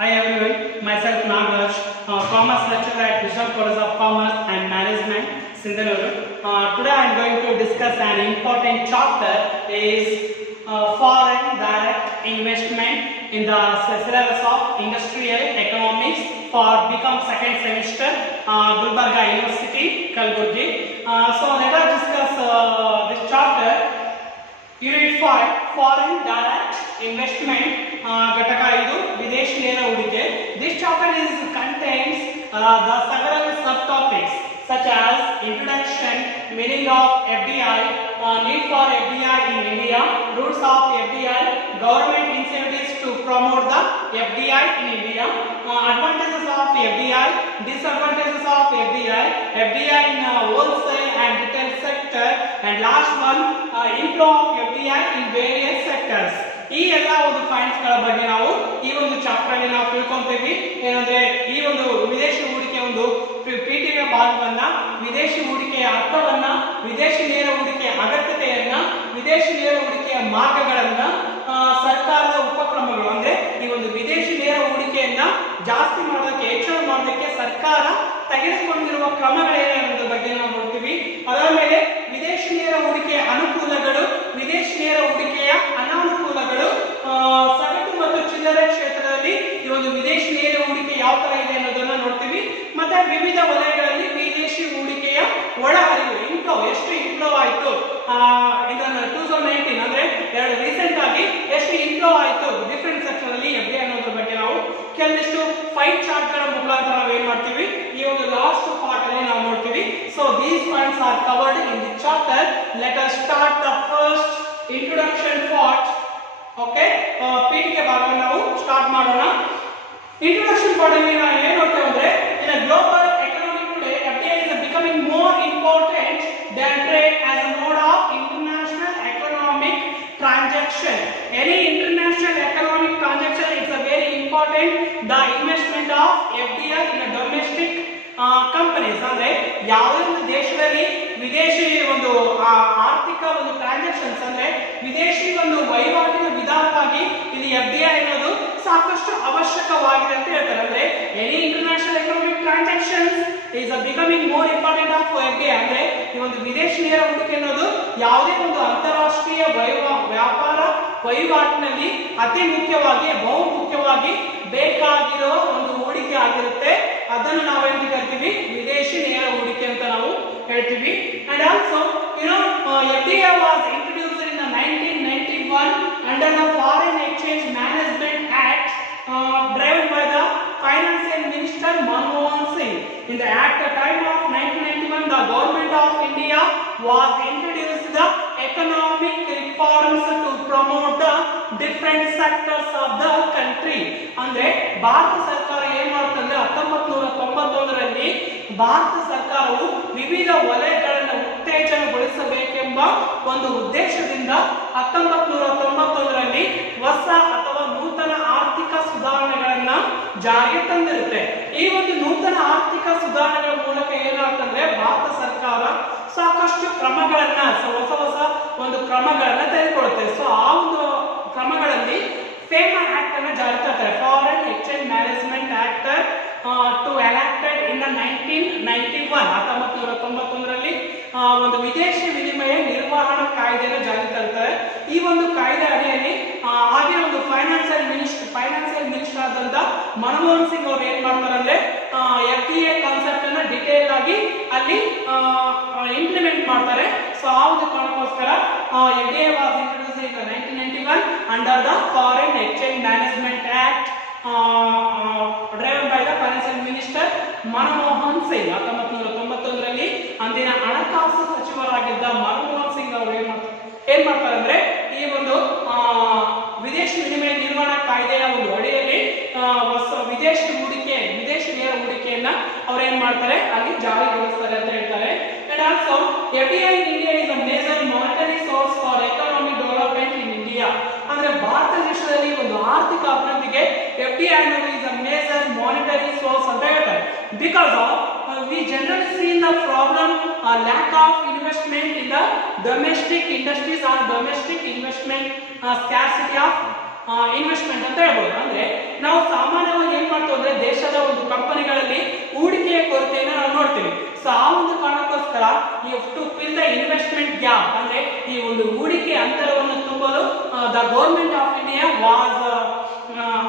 Hi everyone, myself Nagaraj, Commerce lecturer at Vishal College of Commerce and Management, Sindhanuru. Today I am going to discuss an important chapter is foreign direct investment in the syllabus of Industrial Economics for BCom second semester, Gulbarga University, Kalburgi. So let us discuss this chapter. Unit 5 Foreign Direct Investment ಘಟಕ 5 ವಿದೇಶಿ ನೇರ ಹೂಡಿಕೆ. This chapter contains the several subtopics such as introduction, meaning of FDI, need for FDI in India, rules of FDI, government incentives to promote the FDI in India, advantages of FDI, disadvantages of FDI, FDI in wholesale and retail sector, and last one inflow of FDI in various sectors. ಈ ಎಲ್ಲ ಒಂದು points ಗಳ ಬಗ್ಗೆ ನಾವು ಈ ಒಂದು chapter ಅಲ್ಲಿ ನಾವು ತಿಳ್ಕೊಂತೀವಿ. ಏನಂದ್ರೆ ಈ ಒಂದು ವಿದೇಶಿ ಹೂಡಿಕೆ ಒಂದು ಪೀಠಿಕೆ ಭಾಗವನ್ನ, ವಿದೇಶಿ ಹೂಡಿಕೆಯ ಅರ್ಥವನ್ನ, ವಿದೇಶಿ ನೇರ ಹೂಡಿಕೆಯ ಅಗತ್ಯತೆಯನ್ನ, ವಿದೇಶಿ ನೇರ ಹೂಡಿಕೆಯ ಮಾರ್ಗಗಳನ್ನ, ಸರ್ಕಾರದ ಉಪಕ್ರಮಗಳು ಅಂದ್ರೆ ಈ ಒಂದು ವಿದೇಶಿ ನೇರ ಹೂಡಿಕೆಯನ್ನ ಜಾಸ್ತಿ ಮಾಡೋದಕ್ಕೆ, ಹೆಚ್ಚಳ ಮಾಡೋದಕ್ಕೆ ಸರ್ಕಾರ ತೆಗೆದುಕೊಂಡಿರುವ ಕ್ರಮಗಳೇನು ಅನ್ನೋದ್ರ ಬಗ್ಗೆ ನಾವು ನೋಡ್ತೀವಿ. ಅದಾದ್ಮೇಲೆ ವಿದೇಶಿ ನೇರ ಹೂಡಿಕೆಯ ಅನುಕೂಲಗಳು, ವಿದೇಶಿ ನೇರ ಹೂಡಿಕೆಯ ಅನಾನುಕೂಲಗಳು, ಸರಕು ಮತ್ತು ಚಿಲ್ಲರೆ ಕ್ಷೇತ್ರದಲ್ಲಿ ಈ ಒಂದು ವಿದೇಶಿ ನೇರ ಹೂಡಿಕೆ ಯಾವ ತರ ಇದೆ ಅನ್ನೋದನ್ನ ನೋಡ್ತೀವಿ. ಮತ್ತೆ ವಿವಿಧ ವಲಯಗಳಲ್ಲಿ ವಿದೇಶಿ ಹೂಡಿಕೆಯ ಒಳಹರಿವು, ಇನ್ಫ್ಲೋ, ಎಷ್ಟು ಇನ್ಫ್ಲೋ ಆಯಿತು ಇದನ್ನ 2019 ಅಂದ್ರೆ ರೀಸೆಂಟ್ ಆಗಿ ಎಷ್ಟು ಇನ್ಫ್ಲೋ ಆಯಿತು ಡಿಫರೆಂಟ್ ಸೆಕ್ಟರ್ ಅಲ್ಲಿ ಎಫ್ಡಿ ಅನ್ನೋದ್ರ ಬಗ್ಗೆ ನಾವು ಕೆಲವಿಷ್ಟು 5 ಚಾರ್ಟ್ ಗಳ ಮುಖಾಂತರ ನಾವು ಏನ್ ಮಾಡ್ತೀವಿ, ಈ ಒಂದು ಲಾಸ್ಟ್ ಪಾರ್ಟ್ ಅಲ್ಲಿ ನಾವು ನೋಡ್ತೀವಿ. So these points are covered in the chapter. Let us start the first introduction part. Okay, ಪೀಠಿಕೆ ಭಾಗವನ್ನು ನಾವು ಸ್ಟಾರ್ಟ್ ಮಾಡೋಣ. ಇಂಟ್ರೊಡಕ್ಷನ್ ಪಾರ್ಟ್ ಅಲ್ಲಿ ನಾವು ಏನು ನೋಡ್ತೇವೆ ಅಂದ್ರೆ, in a global economy today FDI is becoming more important than trade as a mode of international economic transaction. Any international economic transaction is a very important the investment of FDI in a domestic companies. ಅಂದ್ರೆ ಯಾವುದೇ ಒಂದು ದೇಶದಲ್ಲಿ ವಿದೇಶಿ ಒಂದು ಆರ್ಥಿಕ ಒಂದು transactions ಅಂದ್ರೆ ವಿದೇಶಿ ಒಂದು ವಹಿವಾಟಿನ ವಿಧಾನವಾಗಿ ಇಲ್ಲಿ FDI ಅನ್ನೋದು ಸಾಕಷ್ಟು ಅವಶ್ಯಕವಾಗಿದೆ ಅಂತ ಹೇಳ್ತಾರೆ. ಅಂದ್ರೆ any international economic transactions is becoming more important of FDI. ಅಂದ್ರೆ ಈ ಒಂದು ವಿದೇಶಿ ನೇರ ಹೂಡಿಕೆ ಅನ್ನೋದು ಯಾವುದೇ ಒಂದು ಅಂತಾರಾಷ್ಟ್ರೀಯ ವ್ಯಾಪಾರ ವಹಿವಾಟಿನಲ್ಲಿ ಅತಿ ಮುಖ್ಯವಾಗಿ, ಬಹು ಮುಖ್ಯವಾಗಿ ಬೇಕಾಗಿರೋ ಒಂದು ಹೂಡಿಕೆ ಆಗಿರುತ್ತೆ. ಅದನ್ನು ನಾವು ಏನು ಕರಿತೀವಿ, ವಿದೇಶಿ ನೇರ ಹೂಡಿಕೆ ಅಂತ ನಾವು ಹೇಳ್ತೀವಿ. And also FDI was introduced in the 1991 under the Foreign Exchange Management Act driven by the Financial Minister Manmohan Singh. In the act at time of 1991, the government of India was introduced the economic reforms to promote the different sectors of the country. ಅಂದ್ರೆ ಭಾರತ ಸರ್ಕಾರ ಏನು ಮಾಡುತ್ತಂದ್ರೆ 1991ರಲ್ಲಿ ಭಾರತ ಸರ್ಕಾರವು ವಿವಿಧ ವಲಯಗಳನ್ನು ಉತ್ತೇಜನಗೊಳಿಸಬೇಕೆಂಬ ಒಂದು ಉದ್ದೇಶದಿಂದ 1991ರಲ್ಲಿ ಹೊಸ ಅಥವಾ ನೂತನ ಆರ್ಥಿಕ ಸುಧಾರಣೆಗಳನ್ನ ಜಾರಿಗೆ ತಂದಿರುತ್ತೆ. ಈ ಒಂದು ನೂತನ ಆರ್ಥಿಕ ಸುಧಾರಣೆಗಳ ಮೂಲಕ ಏನಾಗ್ತಂದ್ರೆ ಭಾರತ ಸರ್ಕಾರ ಸಾಕಷ್ಟು ಕ್ರಮಗಳನ್ನ, ಹೊಸ ಒಂದು ಕ್ರಮಗಳನ್ನ ತೆಗೆದುಕೊಳ್ಳುತ್ತೆ. ಸೊ ಆ ಒಂದು ಕ್ರಮಗಳಲ್ಲಿ ಫೇಮಾ ಆಕ್ಟ್ ಅನ್ನು ಜಾರಿಗೆ ತರ್ತಾರೆ. Foreign exchange management act to enacted in 1991ರಲ್ಲಿ ಒಂದು ವಿದೇಶಿ ವಿನಿಮಯ ನಿರ್ವಹಣಾ ಕಾಯ್ದೆಯನ್ನು ಜಾರಿಗೆ ತರ್ತಾರೆ. ಈ ಒಂದು ಕಾಯ್ದೆ ಅಡಿಯಲ್ಲಿ ಹಾಗೆ ಒಂದು ಫೈನಾನ್ಸಿಯಲ್ ಮಿನಿಸ್ಟರ್ ಆದಂತ ಮನಮೋಹನ್ ಸಿಂಗ್ ಅವರು ಏನ್ ಮಾಡ್ತಾರೆ ಅಂದ್ರೆ FDI ಕಾನ್ಸೆಪ್ಟ್ ಅನ್ನ ಡಿಟೇಲ್ ಆಗಿ ಅಲ್ಲಿ ಇಂಪ್ಲಿಮೆಂಟ್ ಮಾಡ್ತಾರೆ. ಸೊ ಆ ಒಂದು ಕಾರಣಕ್ಕೋಸ್ಕರ FDI was introduced in 1991 under the Foreign Exchange Management Act driven by the Financial Minister Manmohan Singh. 1991ರಲ್ಲಿ ಅಂದಿನ ಹಣಕಾಸು ಸಚಿವರಾಗಿದ್ದ ಮನಮೋಹನ್ ಸಿಂಗ್ ಅವರು ಏನ್ ಮಾಡ್ತಾರೆ ಅಂದ್ರೆ ಈ ಒಂದು ವಿದೇಶಿ ವಿನಿಮಯ ನಿರ್ವಹಣಾ ಕಾಯ್ದೆಯ ಒಂದು ಅಡಿಯಲ್ಲಿ ವಿದೇಶಿ ನೇರ ಹೂಡಿಕೆಯನ್ನ ಅವ್ರು ಏನ್ ಮಾಡ್ತಾರೆ, ಅಲ್ಲಿ ಜಾರಿಗೊಳಿಸ್ತಾರೆ ಅಂತ ಹೇಳ್ತಾರೆ. And also FDI in India is a major monetary source for economic development in India. ಅಂದ್ರೆ ಭಾರತ ದೇಶದಲ್ಲಿ ಒಂದು ಆರ್ಥಿಕ ಅಭಿವೃದ್ಧಿಗೆ FDI ಅನ್ನೋದು is a major monetary source ಅಂತ ಹೇಳ್ತಾರೆ. Because of we generally see the problem lack of investment in the domestic industries or domestic investment scarcity of investment ಅಂತ ಹೇಳ್ಬೋದು. ಅಂದ್ರೆ ನಾವು ಸಾಮಾನ್ಯವಾಗಿ ಕಂಪನಿಗಳಲ್ಲಿ ಹೂಡಿಕೆಯ ಕೊರತೆಯನ್ನು ನಾವು ನೋಡ್ತೀವಿ. ಸೊ ಆ ಒಂದು ಕಾರಣಕ್ಕೋಸ್ಕರ you have to fill the investment gap, ಅಂದ್ರೆ ಈ ಒಂದು ಹೂಡಿಕೆ ಅಂತರವನ್ನು ತುಂಬಲು the government of India was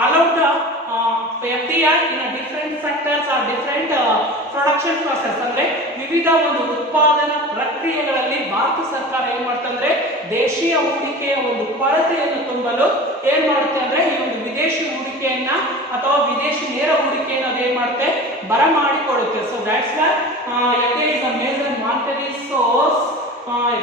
allowed the FDI in a different sectors or different production process, ಅಂದ್ರೆ ವಿವಿಧ ಒಂದು ಉತ್ಪಾದನಾ ಪ್ರಕ್ರಿಯೆಗಳಲ್ಲಿ ಭಾರತ ಸರ್ಕಾರ ಏನ್ ಮಾಡ್ತಂದ್ರೆ ದೇಶೀಯ ಹೂಡಿಕೆಯ ಒಂದು ಕೊರತೆಯನ್ನು ತುಂಬಲು ಏನ್ ಮಾಡುತ್ತೆ ಅಂದ್ರೆ ಈ ಒಂದು ವಿದೇಶಿ ಹೂಡಿಕೆಯನ್ನ ಅಥವಾ ವಿದೇಶಿ ನೇರ ಹೂಡಿಕೆಯನ್ನು ಅದು ಏನ್ ಮಾಡುತ್ತೆ ಬರಮಾಡಿಕೊಳ್ಳುತ್ತೆ. So that's the FDI is a major monetary source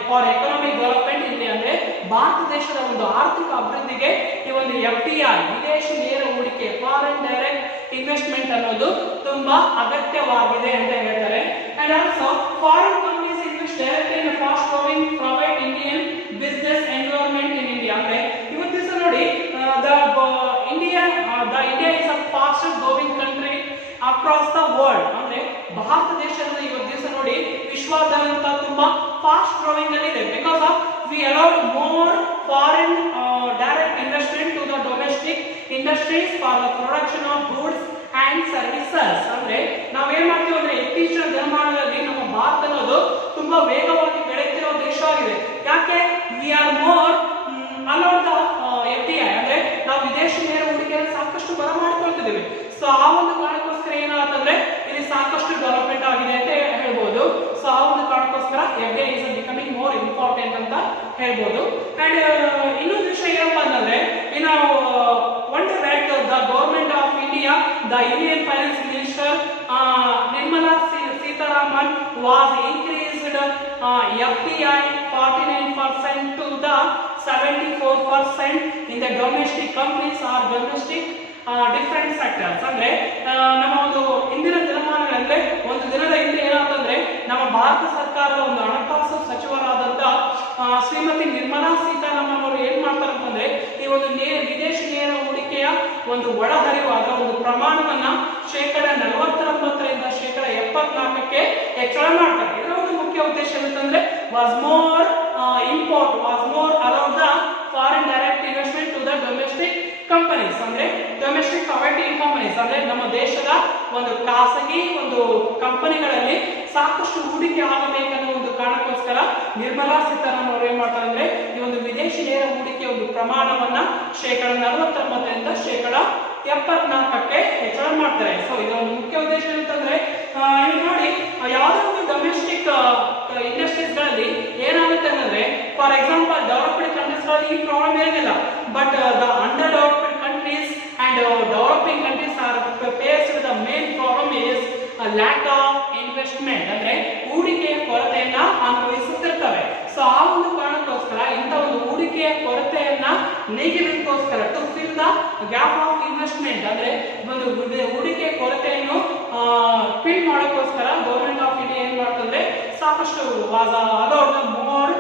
for economic development India, ಅಂದ್ರೆ ಭಾರತ ದೇಶದ ಒಂದು ಆರ್ಥಿಕ ಅಭಿವೃದ್ಧಿಗೆ ಈ ಒಂದು FDI ವಿದೇಶಿ ನೇರ ಹೂಡಿಕೆ ಫಾರಿನ್ ಡೈರೆಕ್ಟ್ ಇನ್ವೆಸ್ಟ್ಮೆಂಟ್ ಅನ್ನೋದು ತುಂಬಾ ಅಗತ್ಯವಾಗಿದೆ ಅಂತ ಹೇಳ್ತಾರೆ. And also foreign companies invest directly in fast growing private Indian business environment in India, ಅಂದ್ರೆ ಇವತ್ತು ದಿವಸ ನೋಡಿ India is a fastest growing country across the world, ಅಂದ್ರೆ ಭಾರತ ದೇಶದಲ್ಲಿ ಇವತ್ತು ದಿವಸ ನೋಡಿ ವಿಶ್ವಾದ್ಯಂತ ತುಂಬಾ ಫಾಸ್ಟ್ ಗ್ರೋವಿಂಗ್ ಅಲ್ಲಿ ಇದೆ. Because of we allowed more foreign direct investment to the domestic industries for the production of goods and services, ಅಂದ್ರೆ ನಾವೇನ್ ಮಾಡ್ತೀವಿ ಅಂದ್ರೆ ಇತ್ತೀಚಿನ ದಿನಮಾನಗಳಲ್ಲಿ ನಮ್ಮ ಭಾರತ ಅನ್ನೋದು ತುಂಬಾ ವೇಗವಾಗಿ ಬೆಳೆಯುತ್ತಿರುವ ದೇಶವಾಗಿದೆ. ಯಾಕೆ? We are more allowed the FDI, ಅಂದ್ರೆ ನಾವು ವಿದೇಶಿ ನೇರ ಹೂಡಿಕೆಯನ್ನು ಸಾಕಷ್ಟು ಬರಮಾಡಿಕೊಳ್ತಿದ್ದೇವೆ. ಸೊ ಆ ಒಂದು ಕಾರಣಕ್ಕೋಸ್ಕರ ಏನಾಗುತ್ತಂದ್ರೆ ಇಲ್ಲಿ ಸಾಕಷ್ಟು ಡೆವಲಪ್ಮೆಂಟ್ ಆಗಿದೆ ಅಂತ ಹೇಳ್ಬೋದು. ಸೊ ಆ ಒಂದು ಕಾರಣಕ್ಕೋಸ್ಕರ FDI is becoming more important ಅಂತ ಹೇಳ್ಬೋದು. ಅಂಡ್ ಇನ್ನೊಂದು ವಿಷಯ ಏನಪ್ಪಾ ಅಂತಂದ್ರೆ ನಾವು wonder that the government of India, the Indian Finance Minister Nirmala Sitharaman was increased FDI 49% to the 74% in the domestic companies or domestic different sectors, ಅಂದ್ರೆ ನಮ್ಮ ಒಂದು ಇಂದಿನ ದಿನಮಾನಗಳಲ್ಲಿ ಒಂದು ದಿನದ ಹಿಂದೆ ಏನಾಗ್ತಂದ್ರೆ ನಮ್ಮ ಭಾರತ ಸರ್ಕಾರದ ಒಂದು ಹಣಕಾಸು ಸಚಿವರಾದಂತ ಶ್ರೀಮತಿ ನಿರ್ಮಲಾ ಸೀತಾರಾಮನ್ ಅವರು ಏನ್ ಮಾಡ್ತಾರೆ ಅಂತಂದ್ರೆ ಈ ಒಂದು ವಿದೇಶಿ ನೇರ ಹೂಡಿಕೆಯ ಒಂದು ಒಳಹರಿವಾದ ಒಂದು ಪ್ರಮಾಣವನ್ನ 49% ಶೇಕಡ 74ಕ್ಕೆ ಹೆಚ್ಚಳ ಮಾಡ್ತಾರೆ. ಇದರ ಒಂದು ಮುಖ್ಯ ಉದ್ದೇಶ ಏನಂತಂದ್ರೆ was more allowed the foreign direct investment to the domestic companies, ಅಂದ್ರೆ ಡೊಮೆಸ್ಟಿಕ್ ಪ್ರೈವೇಟ್ ಕಂಪನೀಸ್, ಅಂದ್ರೆ ನಮ್ಮ ದೇಶದ ಒಂದು ಖಾಸಗಿ ಒಂದು ಕಂಪನಿಗಳಲ್ಲಿ ಸಾಕಷ್ಟು ಹೂಡಿಕೆ ಆಗಬೇಕನ್ನೋ ಒಂದು ಕಾರಣಕ್ಕೋಸ್ಕರ ನಿರ್ಮಲಾ ಸೀತಾರಾಮನ್ ಅವರು ಏನ್ ಮಾಡ್ತಾರೆ ಅಂದ್ರೆ ಈ ಒಂದು ವಿದೇಶಿ ನೇರ ಹೂಡಿಕೆ ಒಂದು ಪ್ರಮಾಣವನ್ನ 49% ಶೇಕಡ 74ಕ್ಕೆ ಹೆಚ್ಚಳ ಮಾಡ್ತಾರೆ. ಸೊ ಇದರ ಒಂದು ಮುಖ್ಯ ಉದ್ದೇಶ ಅಂತಂದ್ರೆ ಇಲ್ಲಿ ನೋಡಿ ಯಾವುದೋ ಒಂದು ಡೊಮೆಸ್ಟಿಕ್ ಇಂಡಸ್ಟ್ರೀಸ್ ಗಳಲ್ಲಿ ಏನಾಗುತ್ತೆ ಅಂದ್ರೆ ಫಾರ್ ಎಕ್ಸಾಂಪಲ್ ಡೆವಲಪ್ಡ್ ಕಂಟ್ರೀಸ್ ಗಳಲ್ಲಿ ಈ ಪ್ರಾಬ್ಲಮ್ ಏನಿಲ್ಲ, but the under developed countries and developing countries are faced the main problem is lac of investment, ಅಂದ್ರೆ ಹೂಡಿಕೆಯ ಕೊರತೆಯನ್ನ ಅನುಭವಿಸುತ್ತಿರ್ತವೆ. ಸೊ ಆ ಒಂದು ಕಾರಣಕ್ಕೋಸ್ಕರ ಇಂಥ ಒಂದು ಹೂಡಿಕೆಯ ಕೊರತೆಯನ್ನ ನೀಗಿಸಲಿಕ್ಕೋಸ್ಕರ to fill the gap of investment, ಅಂದ್ರೆ ಒಂದು ಹೂಡಿಕೆಯ ಕೊರತೆಯನ್ನು ಫಿಲ್ ಮಾಡೋಕ್ಕೋಸ್ಕರ ಗವರ್ಮೆಂಟ್ ಆಫ್ ಇಂಡಿಯಾ ಏನ್ ಮಾಡ್ತಂದ್ರೆ ಸಾಕಷ್ಟು was allowed the more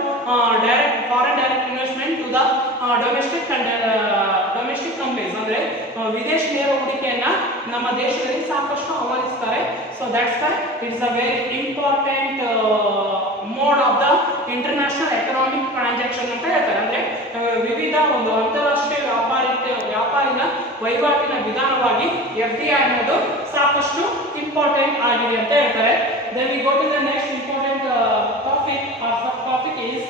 direct foreign direct investment to the domestic companies, ಅಂದ್ರೆ ವಿದೇಶಿ ನೇರ ಹೂಡಿಕೆಯನ್ನ ನಮ್ಮ ದೇಶದಲ್ಲಿ ಸಾಕಷ್ಟು ಆಹ್ವಾನಿಸುತ್ತಾರೆ. So that's why it's a very important mode of the international economic transaction ಅಂತ ಹೇಳ್ತಾರೆ. ಅಂದ್ರೆ ವಿವಿಧ ಒಂದು ಅಂತಾರಾಷ್ಟ್ರೀಯ ವ್ಯಾಪಾರಿನ ವಹಿವಾಟಿನ ವಿಧಾನವಾಗಿ FDI ಅನ್ನೋದು ಸಾಕಷ್ಟು ಇಂಪಾರ್ಟೆಂಟ್ ಆಗಿದೆ ಅಂತ ಹೇಳ್ತಾರೆ. Then we go to the next important topic or subtopic is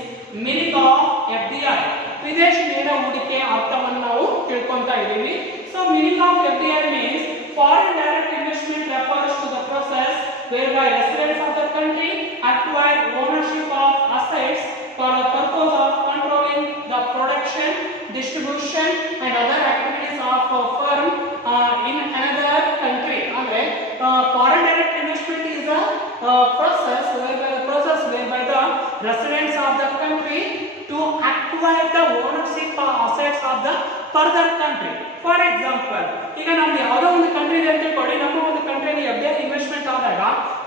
meaning of FDI. ವಿದೇಶಿ ನೇರ ಹೂಡಿಕೆಯ ಅರ್ಥವನ್ನು ನಾವು ತಿಳ್ಕೊಂತಾ ಇದ್ದೀವಿ. So meaning of FDI means foreign direct investment refers to the process whereby residents of the country acquire ownership of assets for the purpose of controlling the production, distribution and other activities of a firm in another country. ಅಂದ್ರೆ foreign direct investment is a process whereby the residents of the country to acquire the ownership of assets of the further country. For example ಈಗ ನಮ್ದು ಯಾವುದೋ ಒಂದು country ಇದೆ ಅಂತ ತಿಳ್ಕೊಳ್ಳಿ, ನಮ್ಮ ಒಂದು ಕಂಟ್ರಿಯಲ್ಲಿ FDI ಇನ್ವೆಸ್ಟ್ಮೆಂಟ್ ಆದಾಗ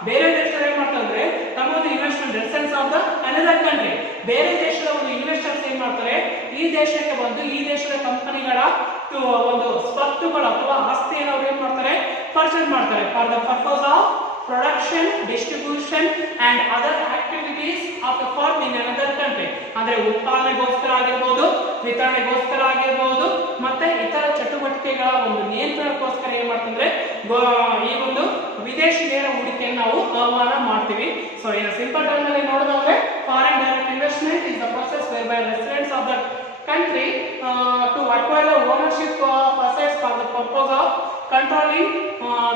ಬೇರೆ ದೇಶದಲ್ಲಿ ಏನ್ ಮಾಡ್ತಾರೆ ನಮ್ಮ ಒಂದು investment residence of the another country, ಬೇರೆ ದೇಶದ ಒಂದು ಇನ್ವೆಸ್ಟರ್ಸ್ ಏನ್ ಮಾಡ್ತಾರೆ ಈ ದೇಶಕ್ಕೆ ಬಂದು ಈ ದೇಶದ ಕಂಪನಿಗಳ ಒಂದು ಸ್ವತ್ತುಗಳು ಅಥವಾ ಆಸ್ತಿಯನ್ನು ಅವ್ರು ಏನ್ ಮಾಡ್ತಾರೆ ಪರ್ಚೇಸ್ ಮಾಡ್ತಾರೆ for the purpose of production, distribution and other activities of the firm in another country. ಅಂದ್ರೆ ಉತ್ಪಾದನೆಗೋಸ್ಕರ ಆಗಿರ್ಬೋದು, ವಿತರಣೆಗೋಸ್ಕರ ಆಗಿರ್ಬೋದು, ಮತ್ತೆ ಇತರ ಚಟುವಟಿಕೆಗಳ ಒಂದು ನಿಯಂತ್ರಣಕ್ಕೋಸ್ಕರ ಏನ್ ಮಾಡ್ತಂದ್ರೆ ಈ ಒಂದು ವಿದೇಶಿ ನೇರ ಹೂಡಿಕೆಯನ್ನು ನಾವು ಆಹ್ವಾನ ಮಾಡ್ತೀವಿ. ಸೊ ಏನು ಸಿಂಪಲ್ ಟರ್ಮ್ ಅಲ್ಲಿ ನೋಡೋದಾದ್ರೆ foreign direct investment is the process whereby residents of the country to acquire the ownership of assets for the purpose of controlling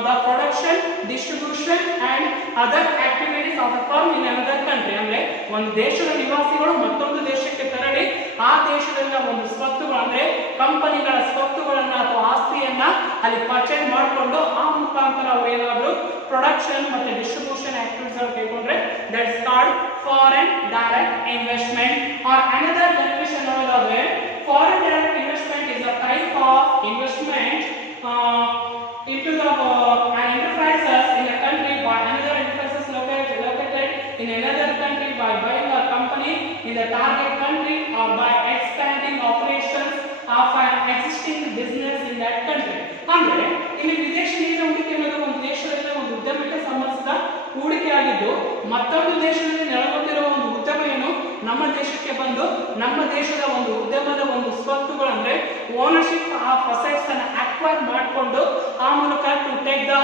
the production, distribution and other activities of a firm in another country. ಅಂದ್ರೆ ಒಂದು ದೇಶದ ನಿವಾಸಿಗಳು ಮತ್ತೊಂದು ದೇಶಕ್ಕೆ ತೆರಳಿ ಆ ದೇಶದಿಂದ ಒಂದು ಸ್ವತ್ತುಗಳು ಅಂದ್ರೆ ಕಂಪನಿಗಳ ಸ್ವತ್ತುಗಳನ್ನ ಅಥವಾ ಆಸ್ತಿಯನ್ನ ಅಲ್ಲಿ ಪರ್ಚೇಸ್ ಮಾಡಿಕೊಂಡು ಆ ಮುಖಾಂತರ ಅವರು ಏನಾದರೂ ಪ್ರೊಡಕ್ಷನ್ ಮತ್ತೆ ಡಿಸ್ಟ್ರಿಬ್ಯೂಷನ್ ಆಕ್ಟಿವಿಟೀಸ್ ಅನ್ನು ಕೈಗೊಂಡ್ರೆ that is called foreign direct investment. Or another definition ನೋಡೋದಾದ್ರೆ foreign direct investment is a type of investment into the enterprises in a country by another enterprises located in another country by buying a company in the target country or by expanding operations of an existing business in that country. ಅಂದ್ರೆ ಇಲ್ಲಿ ವಿದೇಶಿ ನೇರ ಹೂಡಿಕೆ ಅನ್ನೋದು ಒಂದು ದೇಶದಲ್ಲಿ ಒಂದು ಉದ್ಯಮಕ್ಕೆ ಸಂಬಂಧಿಸಿದ ಹೂಡಿಕೆ ಆಗಿದ್ದು ಮತ್ತೊಂದು ದೇಶದಲ್ಲಿ ನೆಲೆಗೊಂಡಿರುವ ಒಂದು ಉದ್ಯಮ ಏನು ನಮ್ಮ ದೇಶಕ್ಕೆ ಬಂದು ನಮ್ಮ ದೇಶದ ಒಂದು ಉದ್ಯಮದ ಒಂದು ಸ್ವತ್ತುಗಳಂದ್ರೆ ಓನರ್ಶಿಪ್ ಆಫ್ ಅಸೆಟ್ಸ್ ಅನ್ನು ಅಕ್ವೈರ್ ಮಾಡಿಕೊಂಡು ಆ ಮೂಲಕ to take the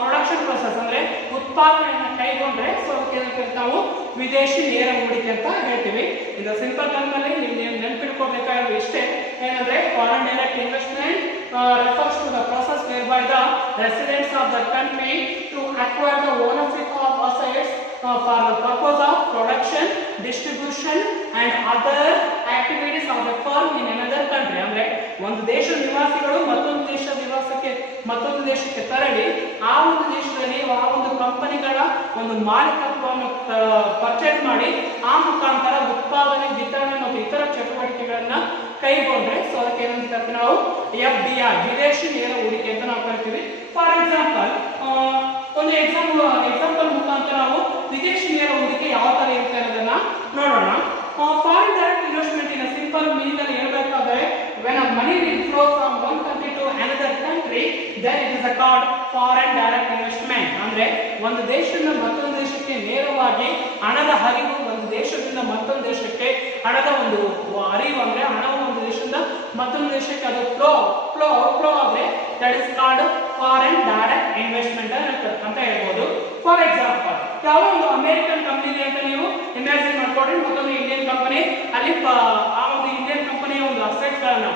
production process ಅಂದ್ರೆ ಉತ್ಪಾದನೆಯನ್ನು ಕೈಗೊಂಡ್ರೆ ಸೊ ಅದಕ್ಕೆ ನಾವು ವಿದೇಶಿ ನೇರ ಹೂಡಿಕೆ ಅಂತ ಹೇಳ್ತೀವಿ. ಇದು ಸಿಂಪಲ್ ಟರ್ಮ್ ಅಲ್ಲಿ ನೀವು ನೆನಪಿಟ್ಕೋಬೇಕಾಗಿರೋ ಇಷ್ಟೇ ಏನಂದ್ರೆ foreign direct investment refers to the process whereby the residents of the country to acquire the ownership of assets for the purpose of production, distribution and other activities of the firm in another country. ಅಂದ್ರೆ ಒಂದು ದೇಶದ ನಿವಾಸಿಗಳು ಮತ್ತೊಂದು ದೇಶಕ್ಕೆ ತೆರಳಿ ಆ ಒಂದು ದೇಶದಲ್ಲಿ ಆ ಒಂದು ಕಂಪನಿಗಳ ಒಂದು ಮಾಲೀಕತ್ವವನ್ನು ಪರ್ಚೇಸ್ ಮಾಡಿ ಆ ಮುಖಾಂತರ ಉತ್ಪಾದನೆ, ವಿತರಣೆ ಮತ್ತು ಇತರ ಚಟುವಟಿಕೆಗಳನ್ನ ಕೈಗೊಂಡ್ರೆ ಸೊ ಅದಕ್ಕೆ ಏನಂತ ನಾವು FDI ವಿದೇಶಿ ನೇರ ಹೂಡಿಕೆ ಅಂತ ನಾವು ಕರಿತೀವಿ. ಫಾರ್ ಎಕ್ಸಾಂಪಲ್ ಒಂದು ಎಕ್ಸಾಂಪಲ್ ಮುಖಾಂತರ ನಾವು ವಿದೇಶಿ ನೇರ ಹೂಡಿಕೆ ಯಾವ ತರ ಇರುತ್ತೆ ಅನ್ನೋದನ್ನ ನೋಡೋಣ. Foreign direct investment in simple mean ಅಲ್ಲಿ ಹೇಳಬೇಕಾದ್ರೆ when a money will flow from one country to another country then it is called foreign direct investment. ಅಂದ್ರೆ ಒಂದು ದೇಶದಿಂದ ಮತ್ತೊಂದು ದೇಶಕ್ಕೆ ನೇರವಾಗಿ ಹಣದ ಹರಿವು, ಒಂದು ದೇಶದಿಂದ ಮತ್ತೊಂದು ದೇಶಕ್ಕೆ ಹಣದ ಒಂದು ಹರಿವು ಅಂದ್ರೆ ಹಣವು ಒಂದು ದೇಶದಿಂದ ಮತ್ತೊಂದು ದೇಶಕ್ಕೆ ಅದು ಫ್ಲೋ ಆದ್ರೆ that is called foreign direct investment ಅಂತ ಹೇಳ್ಬೋದು. ಫಾರ್ ಎಕ್ಸಾಂಪಲ್ ಯಾವ ಒಂದು ಅಮೆರಿಕನ್ ಕಂಪನಿ ಅಂತ ನೀವು ಇಮ್ಯಾಜಿನ್ ಮಾಡ್ಕೊಂಡ್ರೆ ಮತ್ತೊಂದು ಇಂಡಿಯನ್ ಕಂಪನಿ ಅಲ್ಲಿ ಆ ಒಂದು ಇಂಡಿಯನ್ ಕಂಪನಿಯ ಒಂದು ಅಸೆಟ್ಸ್ ಗಳನ್ನ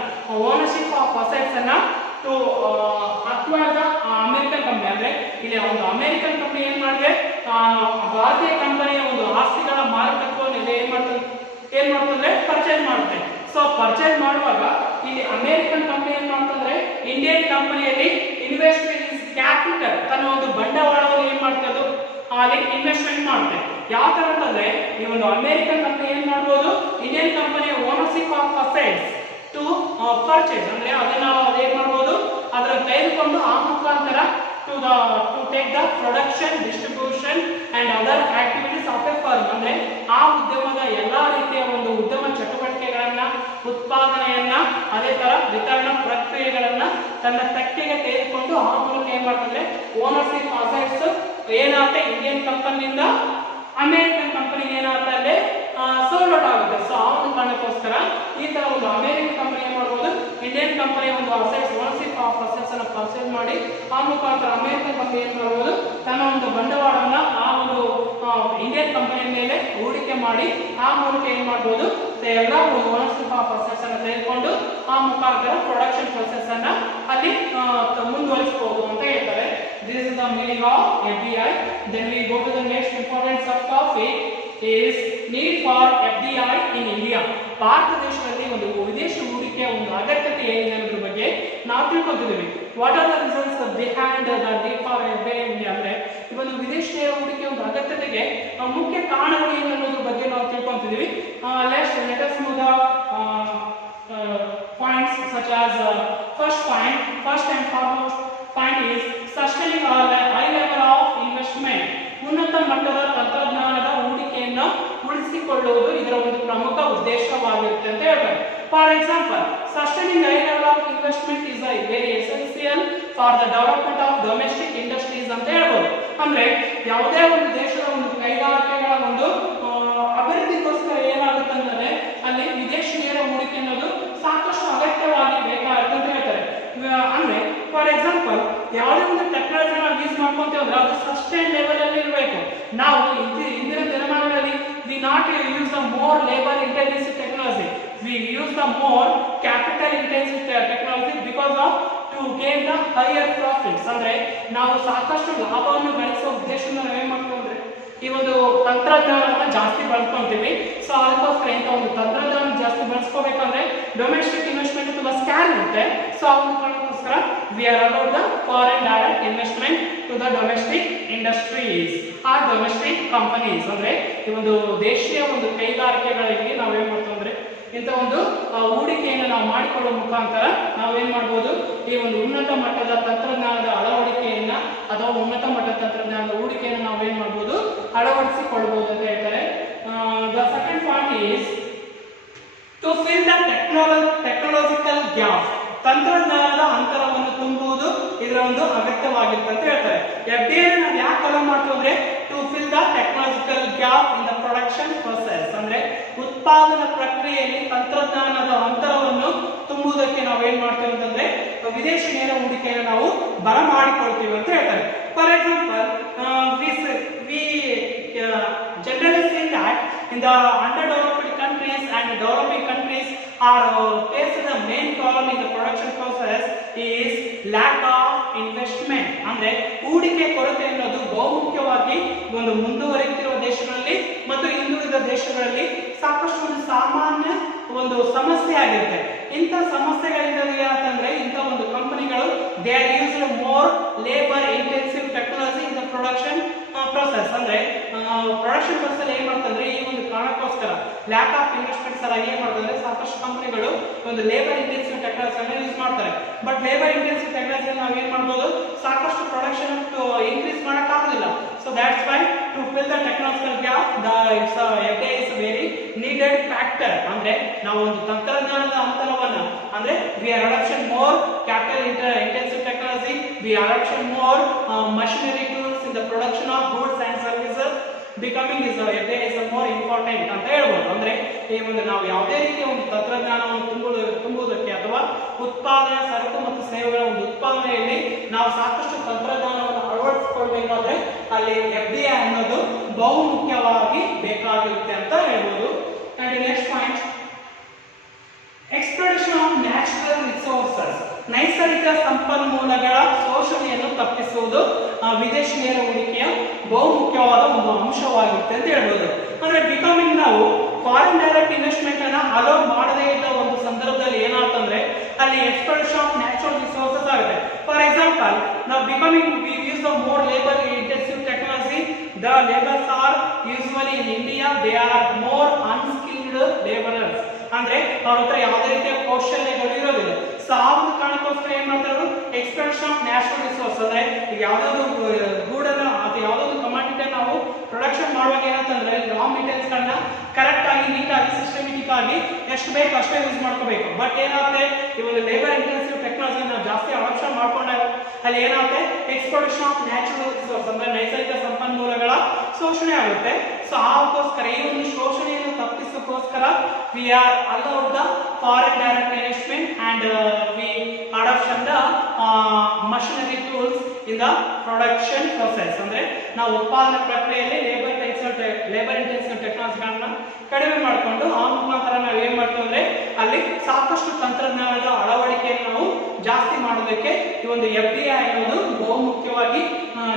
ಓನರ್ಶಿಪ್ ಆಫ್ ಅಸೆಟ್ಸ್ ಅನ್ನ to acquire the American company. ಅಂದ್ರೆ ಇಲ್ಲಿ ಒಂದು ಅಮೆರಿಕನ್ ಕಂಪನಿ ಏನ್ ಮಾಡಿದೆ ಭಾರತೀಯ ಕಂಪನಿಯ ಒಂದು ಆಸ್ತಿಗಳ ಮಾಲೀಕತ್ವವನ್ನು ಏನ್ ಮಾಡ್ತಂದ್ರೆ ಪರ್ಚೇಸ್ ಮಾಡುತ್ತೆ. ಸೊ ಪರ್ಚೇಸ್ ಮಾಡುವಾಗ ಇಲ್ಲಿ ಅಮೆರಿಕನ್ ಕಂಪನಿ ಏನ್ ಮಾಡ್ತಂದ್ರೆ ಇಂಡಿಯನ್ ಕಂಪನಿಯಲ್ಲಿ ಇನ್ವೆಸ್ಟ್ಮೆಂಟ್ ಇಸ್ ಕ್ಯಾಪಿಟಲ್ ತನ್ನ ಒಂದು ಬಂಡವಾಳವನ್ನು ಏನ್ ಮಾಡ್ತದೆ ಅಲ್ಲಿ ಇನ್ವೆಸ್ಟ್ಮೆಂಟ್ ಮಾಡುತ್ತೆ. ಯಾವ ತರ ಅಂತಂದ್ರೆ ಈ ಒಂದು ಅಮೆರಿಕನ್ ಕಂಪನಿ ಏನ್ ಮಾಡ್ಬೋದು ಇಂಡಿಯನ್ ಕಂಪನಿಯ ownership of assets to purchase ಅಂದ್ರೆ ಅದನ್ನ ಏನ್ ಮಾಡ್ಬೋದು ಅದರ ತೆಗೆದುಕೊಂಡು ಆ ಮುಖಾಂತರ to take the production, distribution and other activities of a firm. ಅಂದ್ರೆ ಆ ಉದ್ಯಮದ ಎಲ್ಲಾ ರೀತಿಯ ಒಂದು ಉದ್ಯಮ ಚಟುವಟಿಕೆಗಳನ್ನ, ಉತ್ಪಾದನೆಯನ್ನ, ಅದೇ ತರ ವಿತರಣಾ ಪ್ರಕ್ರಿಯೆಗಳನ್ನ ತನ್ನ ತೆಕ್ಕೆಗೆ ತೆಗೆದುಕೊಂಡು ಆ ಮೂಲಕ ಏನ್ ಮಾಡ್ತಂದ್ರೆ ಓನರ್ಶಿಪ್ ಅಸೆಟ್ಸ್ ಏನಾಗುತ್ತೆ ಇಂಡಿಯನ್ ಕಂಪನಿಯಿಂದ ಅಮೆರಿಕನ್ ಕಂಪನಿ ಏನಾಗುತ್ತೆ ಅಲ್ಲಿ ಸೋಲ್ಡ್ ಔಟ್ ಆಗುತ್ತೆ. ಸೊ ಆ ಒಂದು ಕಾರಣಕ್ಕೋಸ್ಕರ ಈ ತರ ಒಂದು ಅಮೆರಿಕನ್ ಕಂಪನಿ ಏನ್ ಮಾಡ್ಬೋದು ಇಂಡಿಯನ್ ಕಂಪನಿಯ ಒಂದು ಅಸೆಟ್ಸ್ ಓನರ್ಶಿಪ್ ಆಫ್ ಅಸೆಟ್ಸ್ ಅನ್ನು ಪರ್ಚೇಸ್ ಮಾಡಿ ಆ ಮುಖಾಂತರ ಅಮೆರಿಕನ್ ಕಂಪನಿ ಏನ್ ಮಾಡ್ಬೋದು ತನ್ನ ಒಂದು ಬಂಡವಾಳವನ್ನ ಆ ಒಂದು ಇಂಡಿಯನ್ ಕಂಪನಿಯ ಮೇಲೆ ಹೂಡಿಕೆ ಮಾಡಿ ಆ ಮೂಲಕ ಏನ್ ಮಾಡ್ಬೋದು ಎಲ್ಲ ಒಂದು ಓನರ್ಶಿಪ್ ಆಫ್ ಅಸೆಟ್ಸ್ ಅನ್ನು ತೆಗೆದುಕೊಂಡು ಆ ಮುಖಾಂತರ ಪ್ರೊಡಕ್ಷನ್ ಪ್ರೊಸೆಸ್ ಅನ್ನ ಅಲ್ಲಿ ಮುಂದುವರಿಸಬಹುದು ಅಂತ ಹೇಳ್ತಾರೆ. This is the meaning of FDI. Then we go to the next important subtopic is need for FDI in India. Bharat ದೇಶದಲ್ಲಿ ಒಂದು ವಿದೇಶಿ ಹೂಡಿಕೆಯ ಒಂದು ಅಗತ್ಯತೆ ಏನಿದೆ ಅನ್ನೋದ್ರ ಬಗ್ಗೆ ನಾವು ತಿಳ್ಕೊತಿದ್ದೀವಿ. What are the reasons behind the need for FDI in India ಅಂದ್ರೆ ಈ ಒಂದು ವಿದೇಶಿ ಹೂಡಿಕೆ ಒಂದು ಅಗತ್ಯತೆಗೆ ಮುಖ್ಯ ಕಾರಣಗಳು ಏನು ಅನ್ನೋದ್ರ ಬಗ್ಗೆ ನಾವು ತಿಳ್ಕೊತಿದ್ದೀವಿ. Let us know the points such as first and foremost point is sustaining a high level of investment. ಉನ್ನತ ಮಟ್ಟದ ತಂತ್ರಜ್ಞಾನದ ಹೂಡಿಕೆಯನ್ನು ಉಳಿಸಿಕೊಳ್ಳುವುದು ಇದರ ಒಂದು ಪ್ರಮುಖ ಉದ್ದೇಶವಾಗಿರುತ್ತೆ ಅಂತ ಹೇಳ್ತಾರೆ. For example sustaining high level of investment is very essential for the development of domestic industries ಅಂತ ಹೇಳ್ಬೋದು. ಅಂದ್ರೆ ಯಾವುದೇ ಒಂದು ದೇಶದ ಒಂದು ಕೈಗಾರಿಕೆಗಳ ಒಂದು ಅಭಿವೃದ್ಧಿಗೋಸ್ಕರ ಏನಾಗುತ್ತೆ ಅಂದ್ರೆ ಅಲ್ಲಿ ವಿದೇಶಿ ನೇರ ಹೂಡಿಕೆ ಅನ್ನೋದು ಸಾಕಷ್ಟು ಅಗತ್ಯವಾಗಿ ಬೇಕಾಗುತ್ತೆ ಅಂತ ಹೇಳ್ತಾರೆ. ಅಂದ್ರೆ ಫಾರ್ ಎಕ್ಸಾಂಪಲ್ ಯಾವುದೇ ಒಂದು ಟೆಕ್ನಾಲಜಿ ನಾವು ಯೂಸ್ ಮಾಡ್ಕೊಂತೀವಿ ಅಂದ್ರೆ ಅದು ಸಸ್ಟೈನ್ ಲೆವೆಲ್ ಅಲ್ಲಿ ಇರಬೇಕು. ನಾವು ಇಂದಿನ ದಿನಮಾನಗಳಲ್ಲಿ we not use the more labour intensive technology, we use the more capital intensive technology because of to gain the higher profits. ಅಂದ್ರೆ ನಾವು ಸಾಕಷ್ಟು ಲಾಭವನ್ನು ಗಳಿಸುವ ಉದ್ದೇಶದಿಂದ ನಾವು ಏನ್ ಮಾಡ್ತೀವಿ ಅಂದ್ರೆ ಈ ಒಂದು ತಂತ್ರಜ್ಞಾನವನ್ನ ಜಾಸ್ತಿ ಬಳಸ್ಕೊಂತೀವಿ. ಸೊ ಅದಕ್ಕೋಸ್ಕರ ಇಂಥ ಒಂದು ತಂತ್ರಜ್ಞಾನ ಜಾಸ್ತಿ ಬಳಸ್ಕೋಬೇಕಂದ್ರೆ ಡೊಮೆಸ್ಟಿಕ್ ಇನ್ವೆಸ್ಟ್ಮೆಂಟ್ ತುಂಬಾ ಸ್ಕ್ಯಾನ್ ಇರುತ್ತೆ. ಸೊ ಆ ಒಂದು ಕಾರಣಕ್ಕೋಸ್ಕರ we are allowed the foreign direct investment to the domestic industries or domestic companies. ಅಂದ್ರೆ ಈ ಒಂದು ದೇಶೀಯ ಒಂದು ಕೈಗಾರಿಕೆಗಳಿಗೆ ನಾವೇನ್ ಮಾಡ್ತೀವಿ ಅಂದ್ರೆ ಇಂಥ ಒಂದು ಹೂಡಿಕೆಯನ್ನು ನಾವು ಮಾಡಿಕೊಳ್ಳುವ ಮುಖಾಂತರ ನಾವೇನ್ ಮಾಡ್ಬೋದು, ಈ ಒಂದು ಉನ್ನತ ಮಟ್ಟದ ತಂತ್ರಜ್ಞಾನದ ಅಳವಡಿಕೆಯನ್ನ ಅಥವಾ ಉನ್ನತ ಮಟ್ಟದ ತಂತ್ರಜ್ಞಾನದ ಹೂಡಿಕೆಯನ್ನು ನಾವೇನ್ ಮಾಡ್ಬೋದು, ಅಳವಡಿಸಿಕೊಳ್ಬಹುದು ಅಂತ ಹೇಳ್ತಾರೆ. The second point is to fill the technological gap. ತಂತ್ರಜ್ಞಾನದ ಅಂತರವನ್ನು ತುಂಬುವುದು ಇದರ ಒಂದು ಅಗತ್ಯವಾಗಿರುತ್ತೆ ಅಂತ ಹೇಳ್ತಾರೆ. FDA ನಾವು ಯಾಕೆ ಅಲೋ ಮಾಡ್ತೀವಿ ಅಂದ್ರೆ to fill the technological gap in the production process. ಅಂದ್ರೆ ಉತ್ಪಾದನಾ ಪ್ರಕ್ರಿಯೆಯಲ್ಲಿ ತಂತ್ರಜ್ಞಾನದ ಅಂತರವನ್ನು ತುಂಬುವುದಕ್ಕೆ ನಾವು ಏನ್ ಮಾಡ್ತೀವಿ ಅಂತಂದ್ರೆ ವಿದೇಶಿ ನೇರ ಹೂಡಿಕೆಯನ್ನು ನಾವು ಬರಮಾಡಿಕೊಳ್ತೀವಿ ಅಂತ ಹೇಳ್ತಾರೆ. For example we generally say that in the underdeveloped countries and developing countries are faced the main problem in the production process is lack of investment. ಅಂದ್ರೆ ಹೂಡಿಕೆ ಕೊರತೆ ಅನ್ನೋದು ಬಹುಮುಖ್ಯವಾಗಿ ಒಂದು ಮುಂದುವರಿಯುತ್ತಿರುವ ದೇಶಗಳಲ್ಲಿ ಮತ್ತು ಹಿಂದುಳಿದ ದೇಶಗಳಲ್ಲಿ ಸಾಕಷ್ಟು ಒಂದು ಸಾಮಾನ್ಯ ಒಂದು ಸಮಸ್ಯೆ ಆಗಿರುತ್ತೆ. ಇಂಥ ಸಮಸ್ಯೆಗಳಿಂದ ಏನಂತಂದ್ರೆ ಇಂಥ ಒಂದು ಕಂಪನಿಗಳು they are used more labour intensive technology in the production process. ಅಂದ್ರೆ ಪ್ರೊಡಕ್ಷನ್ ಪ್ರೊಸೆಸ್ ಏನ್ ಮಾಡ್ತಂದ್ರೆ ಈ ಒಂದು ಕಾರಣಕ್ಕೋಸ್ಕರ ಲ್ಯಾಕ್ ಆಫ್ ಇನ್ವೆಸ್ಟ್ಮೆಂಟ್ಸ್ ಎಲ್ಲ ಏನ್ ಮಾಡ್ತಂದ್ರೆ ಸಾಕಷ್ಟು ಕಂಪನಿಗಳು ಒಂದು ಲೇಬರ್ ಇಂಟೆನ್ಸಿವ್ ಟೆಕ್ನಾಲಜಿಯನ್ನು ಯೂಸ್ ಮಾಡ್ತಾರೆ. ಬಟ್ ಲೇಬರ್ ಇಂಟೆನ್ಸಿವ್ ಟೆಕ್ನಾಲಜಿ ನಾವು ಏನ್ ಮಾಡ್ಬೋದು, ಸಾಕಷ್ಟು ಪ್ರೊಡಕ್ಷನ್ ಇನ್ಕ್ರೀಸ್ ಮಾಡಕ್ ಆಗೋದಿಲ್ಲ. So that's why to fill the technological gap FDA is a very needed factor. ಅಂದ್ರೆ ನಾವು ಒಂದು ತಂತ್ರಜ್ಞಾನದ ಅಂತರವನ್ನ ಅಂದ್ರೆ we are adoption more capital intensive technology, we are adoption more machinery tools in the production of goods and services becoming is FDA is a more important ಅಂತ ಹೇಳ್ಬೋದು. ಅಂದ್ರೆ ಈ ಒಂದು ನಾವು ಯಾವುದೇ ರೀತಿಯ ಒಂದು ತಂತ್ರಜ್ಞಾನವನ್ನು ತುಂಬುವುದಕ್ಕೆ ಅಥವಾ ಉತ್ಪಾದನೆ ಸರಕು ಮತ್ತು ಸೇವೆಗಳ ಒಂದು ಉತ್ಪಾದನೆಯಲ್ಲಿ ನಾವು ಸಾಕಷ್ಟು ತಂತ್ರಜ್ಞಾನವನ್ನು ಅಳವಡಿಸಿಕೊಳ್ಬೇಕಾದ್ರೆ ಅಲ್ಲಿ FDA ಅನ್ನೋದು ಬಹುಮುಖ್ಯವಾಗಿ ಬೇಕಾಗಿರುತ್ತೆ ಅಂತ ಹೇಳ್ಬೋದು. And the next point, exploitation of natural resources. ನೈಸರ್ಗಿಕ ಸಂಪನ್ಮೂಲಗಳ ಶೋಷಣೆಯನ್ನು ತಪ್ಪಿಸುವುದು ವಿದೇಶಿ ನೇರ ಹೂಡಿಕೆಯ ಬಹುಮುಖ್ಯವಾದ ಒಂದು ಅಂಶವಾಗಿರುತ್ತೆ ಅಂತ ಹೇಳ್ಬೋದು. ಅಂದ್ರೆ ಬಿಕಮಿಂಗ್ ನಾವು ಫಾರಿನ್ ಡೈರೆಕ್ಟ್ ಇನ್ವೆಸ್ಟ್ಮೆಂಟ್ ಅನ್ನ ಅಲೋ ಮಾಡದೇ ಇದ್ದ ಒಂದು ಸಂದರ್ಭದಲ್ಲಿ ಏನಾಗ್ತಂದ್ರೆ ಅಲ್ಲಿ ಎಕ್ಸ್ಪ್ಲೋರೇಷನ್ ಆಫ್ ನ್ಯಾಚುರಲ್ ರಿಸೋರ್ಸಸ್ ಆಗುತ್ತೆ. ಫಾರ್ ಎಕ್ಸಾಂಪಲ್ ನಾವು becoming V use the more labour intensive technology, the laborers are usually in India, they are more unskilled laborers. ಅಂದ್ರೆ ಅವ್ರ ಹತ್ರ ಯಾವುದೇ ರೀತಿಯ ಕೌಶಲ್ಯಗಳು ಇರೋದಿಲ್ಲ. ಸೊ ಆ ಒಂದು ಕಾರಣಕ್ಕೋಸ್ಕರ ಏನ್ ಮಾಡ್ತಾರೆ, ಎಕ್ಸ್ಪ್ಲೋರೇಷನ್ ಆಫ್ ನ್ಯಾಚುರಲ್ ರಿಸೋರ್ಸ್. ಅಂದ್ರೆ ಈಗ ಯಾವ್ದಾದ್ರು ಗೂಡನ್ನ ಅಥವಾ ಯಾವ್ದಾದ್ರು ಕಮಾಡಿಟಿ ನಾವು ಪ್ರೊಡಕ್ಷನ್ ಮಾಡುವಾಗ ಏನಂತಂದ್ರೆ ರಾ ಮೆಟೀರಿಯಲ್ಸ್ ಗಳನ್ನ ಕರೆಕ್ಟ್ ಆಗಿ ನೀಟಾಗಿ ಸಿಸ್ಟಮೆಟಿಕ್ ಆಗಿ ಎಷ್ಟು ಬೇಕು ಅಷ್ಟೇ ಯೂಸ್ ಮಾಡ್ಕೋಬೇಕು. ಬಟ್ ಏನಾಗುತ್ತೆ, ಈ ಒಂದು ಲೇಬರ್ ಇಂಟೆನ್ಸಿವ್ ಟೆಕ್ನಾಲಜಿ ನಾವು ಜಾಸ್ತಿ ಅಡಾಪ್ಷನ್ ಮಾಡ್ಕೊಂಡಾಗ ಅಲ್ಲಿ ಏನಾಗುತ್ತೆ, ಎಕ್ಸ್ಪ್ಲೋರೇಷನ್ ಆಫ್ ನ್ಯಾಚುರಲ್ ರಿಸೋರ್ಸ್ ಅಂದ್ರೆ ನೈಸರ್ಗಿಕ ಸಂಪನ್ಮೂಲಗಳ ಶೋಷಣೆ ಆಗುತ್ತೆ. ಸೊ ಅದಕ್ಕೋಸ್ಕರ ಈ ಒಂದು ಶೋಷಣೆಯನ್ನು ತಪ್ಪಿಸೋಕ್ಕೋಸ್ಕರ we are allowed the foreign direct investment and we adoption the machinery tools in the production process. ಅಂದ್ರೆ ನಾವು ಉತ್ಪಾದನಾ ಪ್ರಕ್ರಿಯೆಯಲ್ಲಿ ಲೇಬರ್ ಇಂಟೆನ್ಸಿವ್ ಟೆಕ್ನಾಲಜಿಗಳನ್ನ ಕಡಿಮೆ ಮಾಡಿಕೊಂಡು ಆ ಮುಖಾಂತರ ನಾವು ಏನ್ ಮಾಡ್ತೀವಿ ಅಂದ್ರೆ ಅಲ್ಲಿ ಸಾಕಷ್ಟು ತಂತ್ರಜ್ಞಾನದ ಅಳವಡಿಕೆಯನ್ನು ನಾವು ಜಾಸ್ತಿ ಮಾಡೋದಕ್ಕೆ ಈ ಒಂದು FDA ಅನ್ನೋದು ಬಹುಮುಖ್ಯವಾಗಿ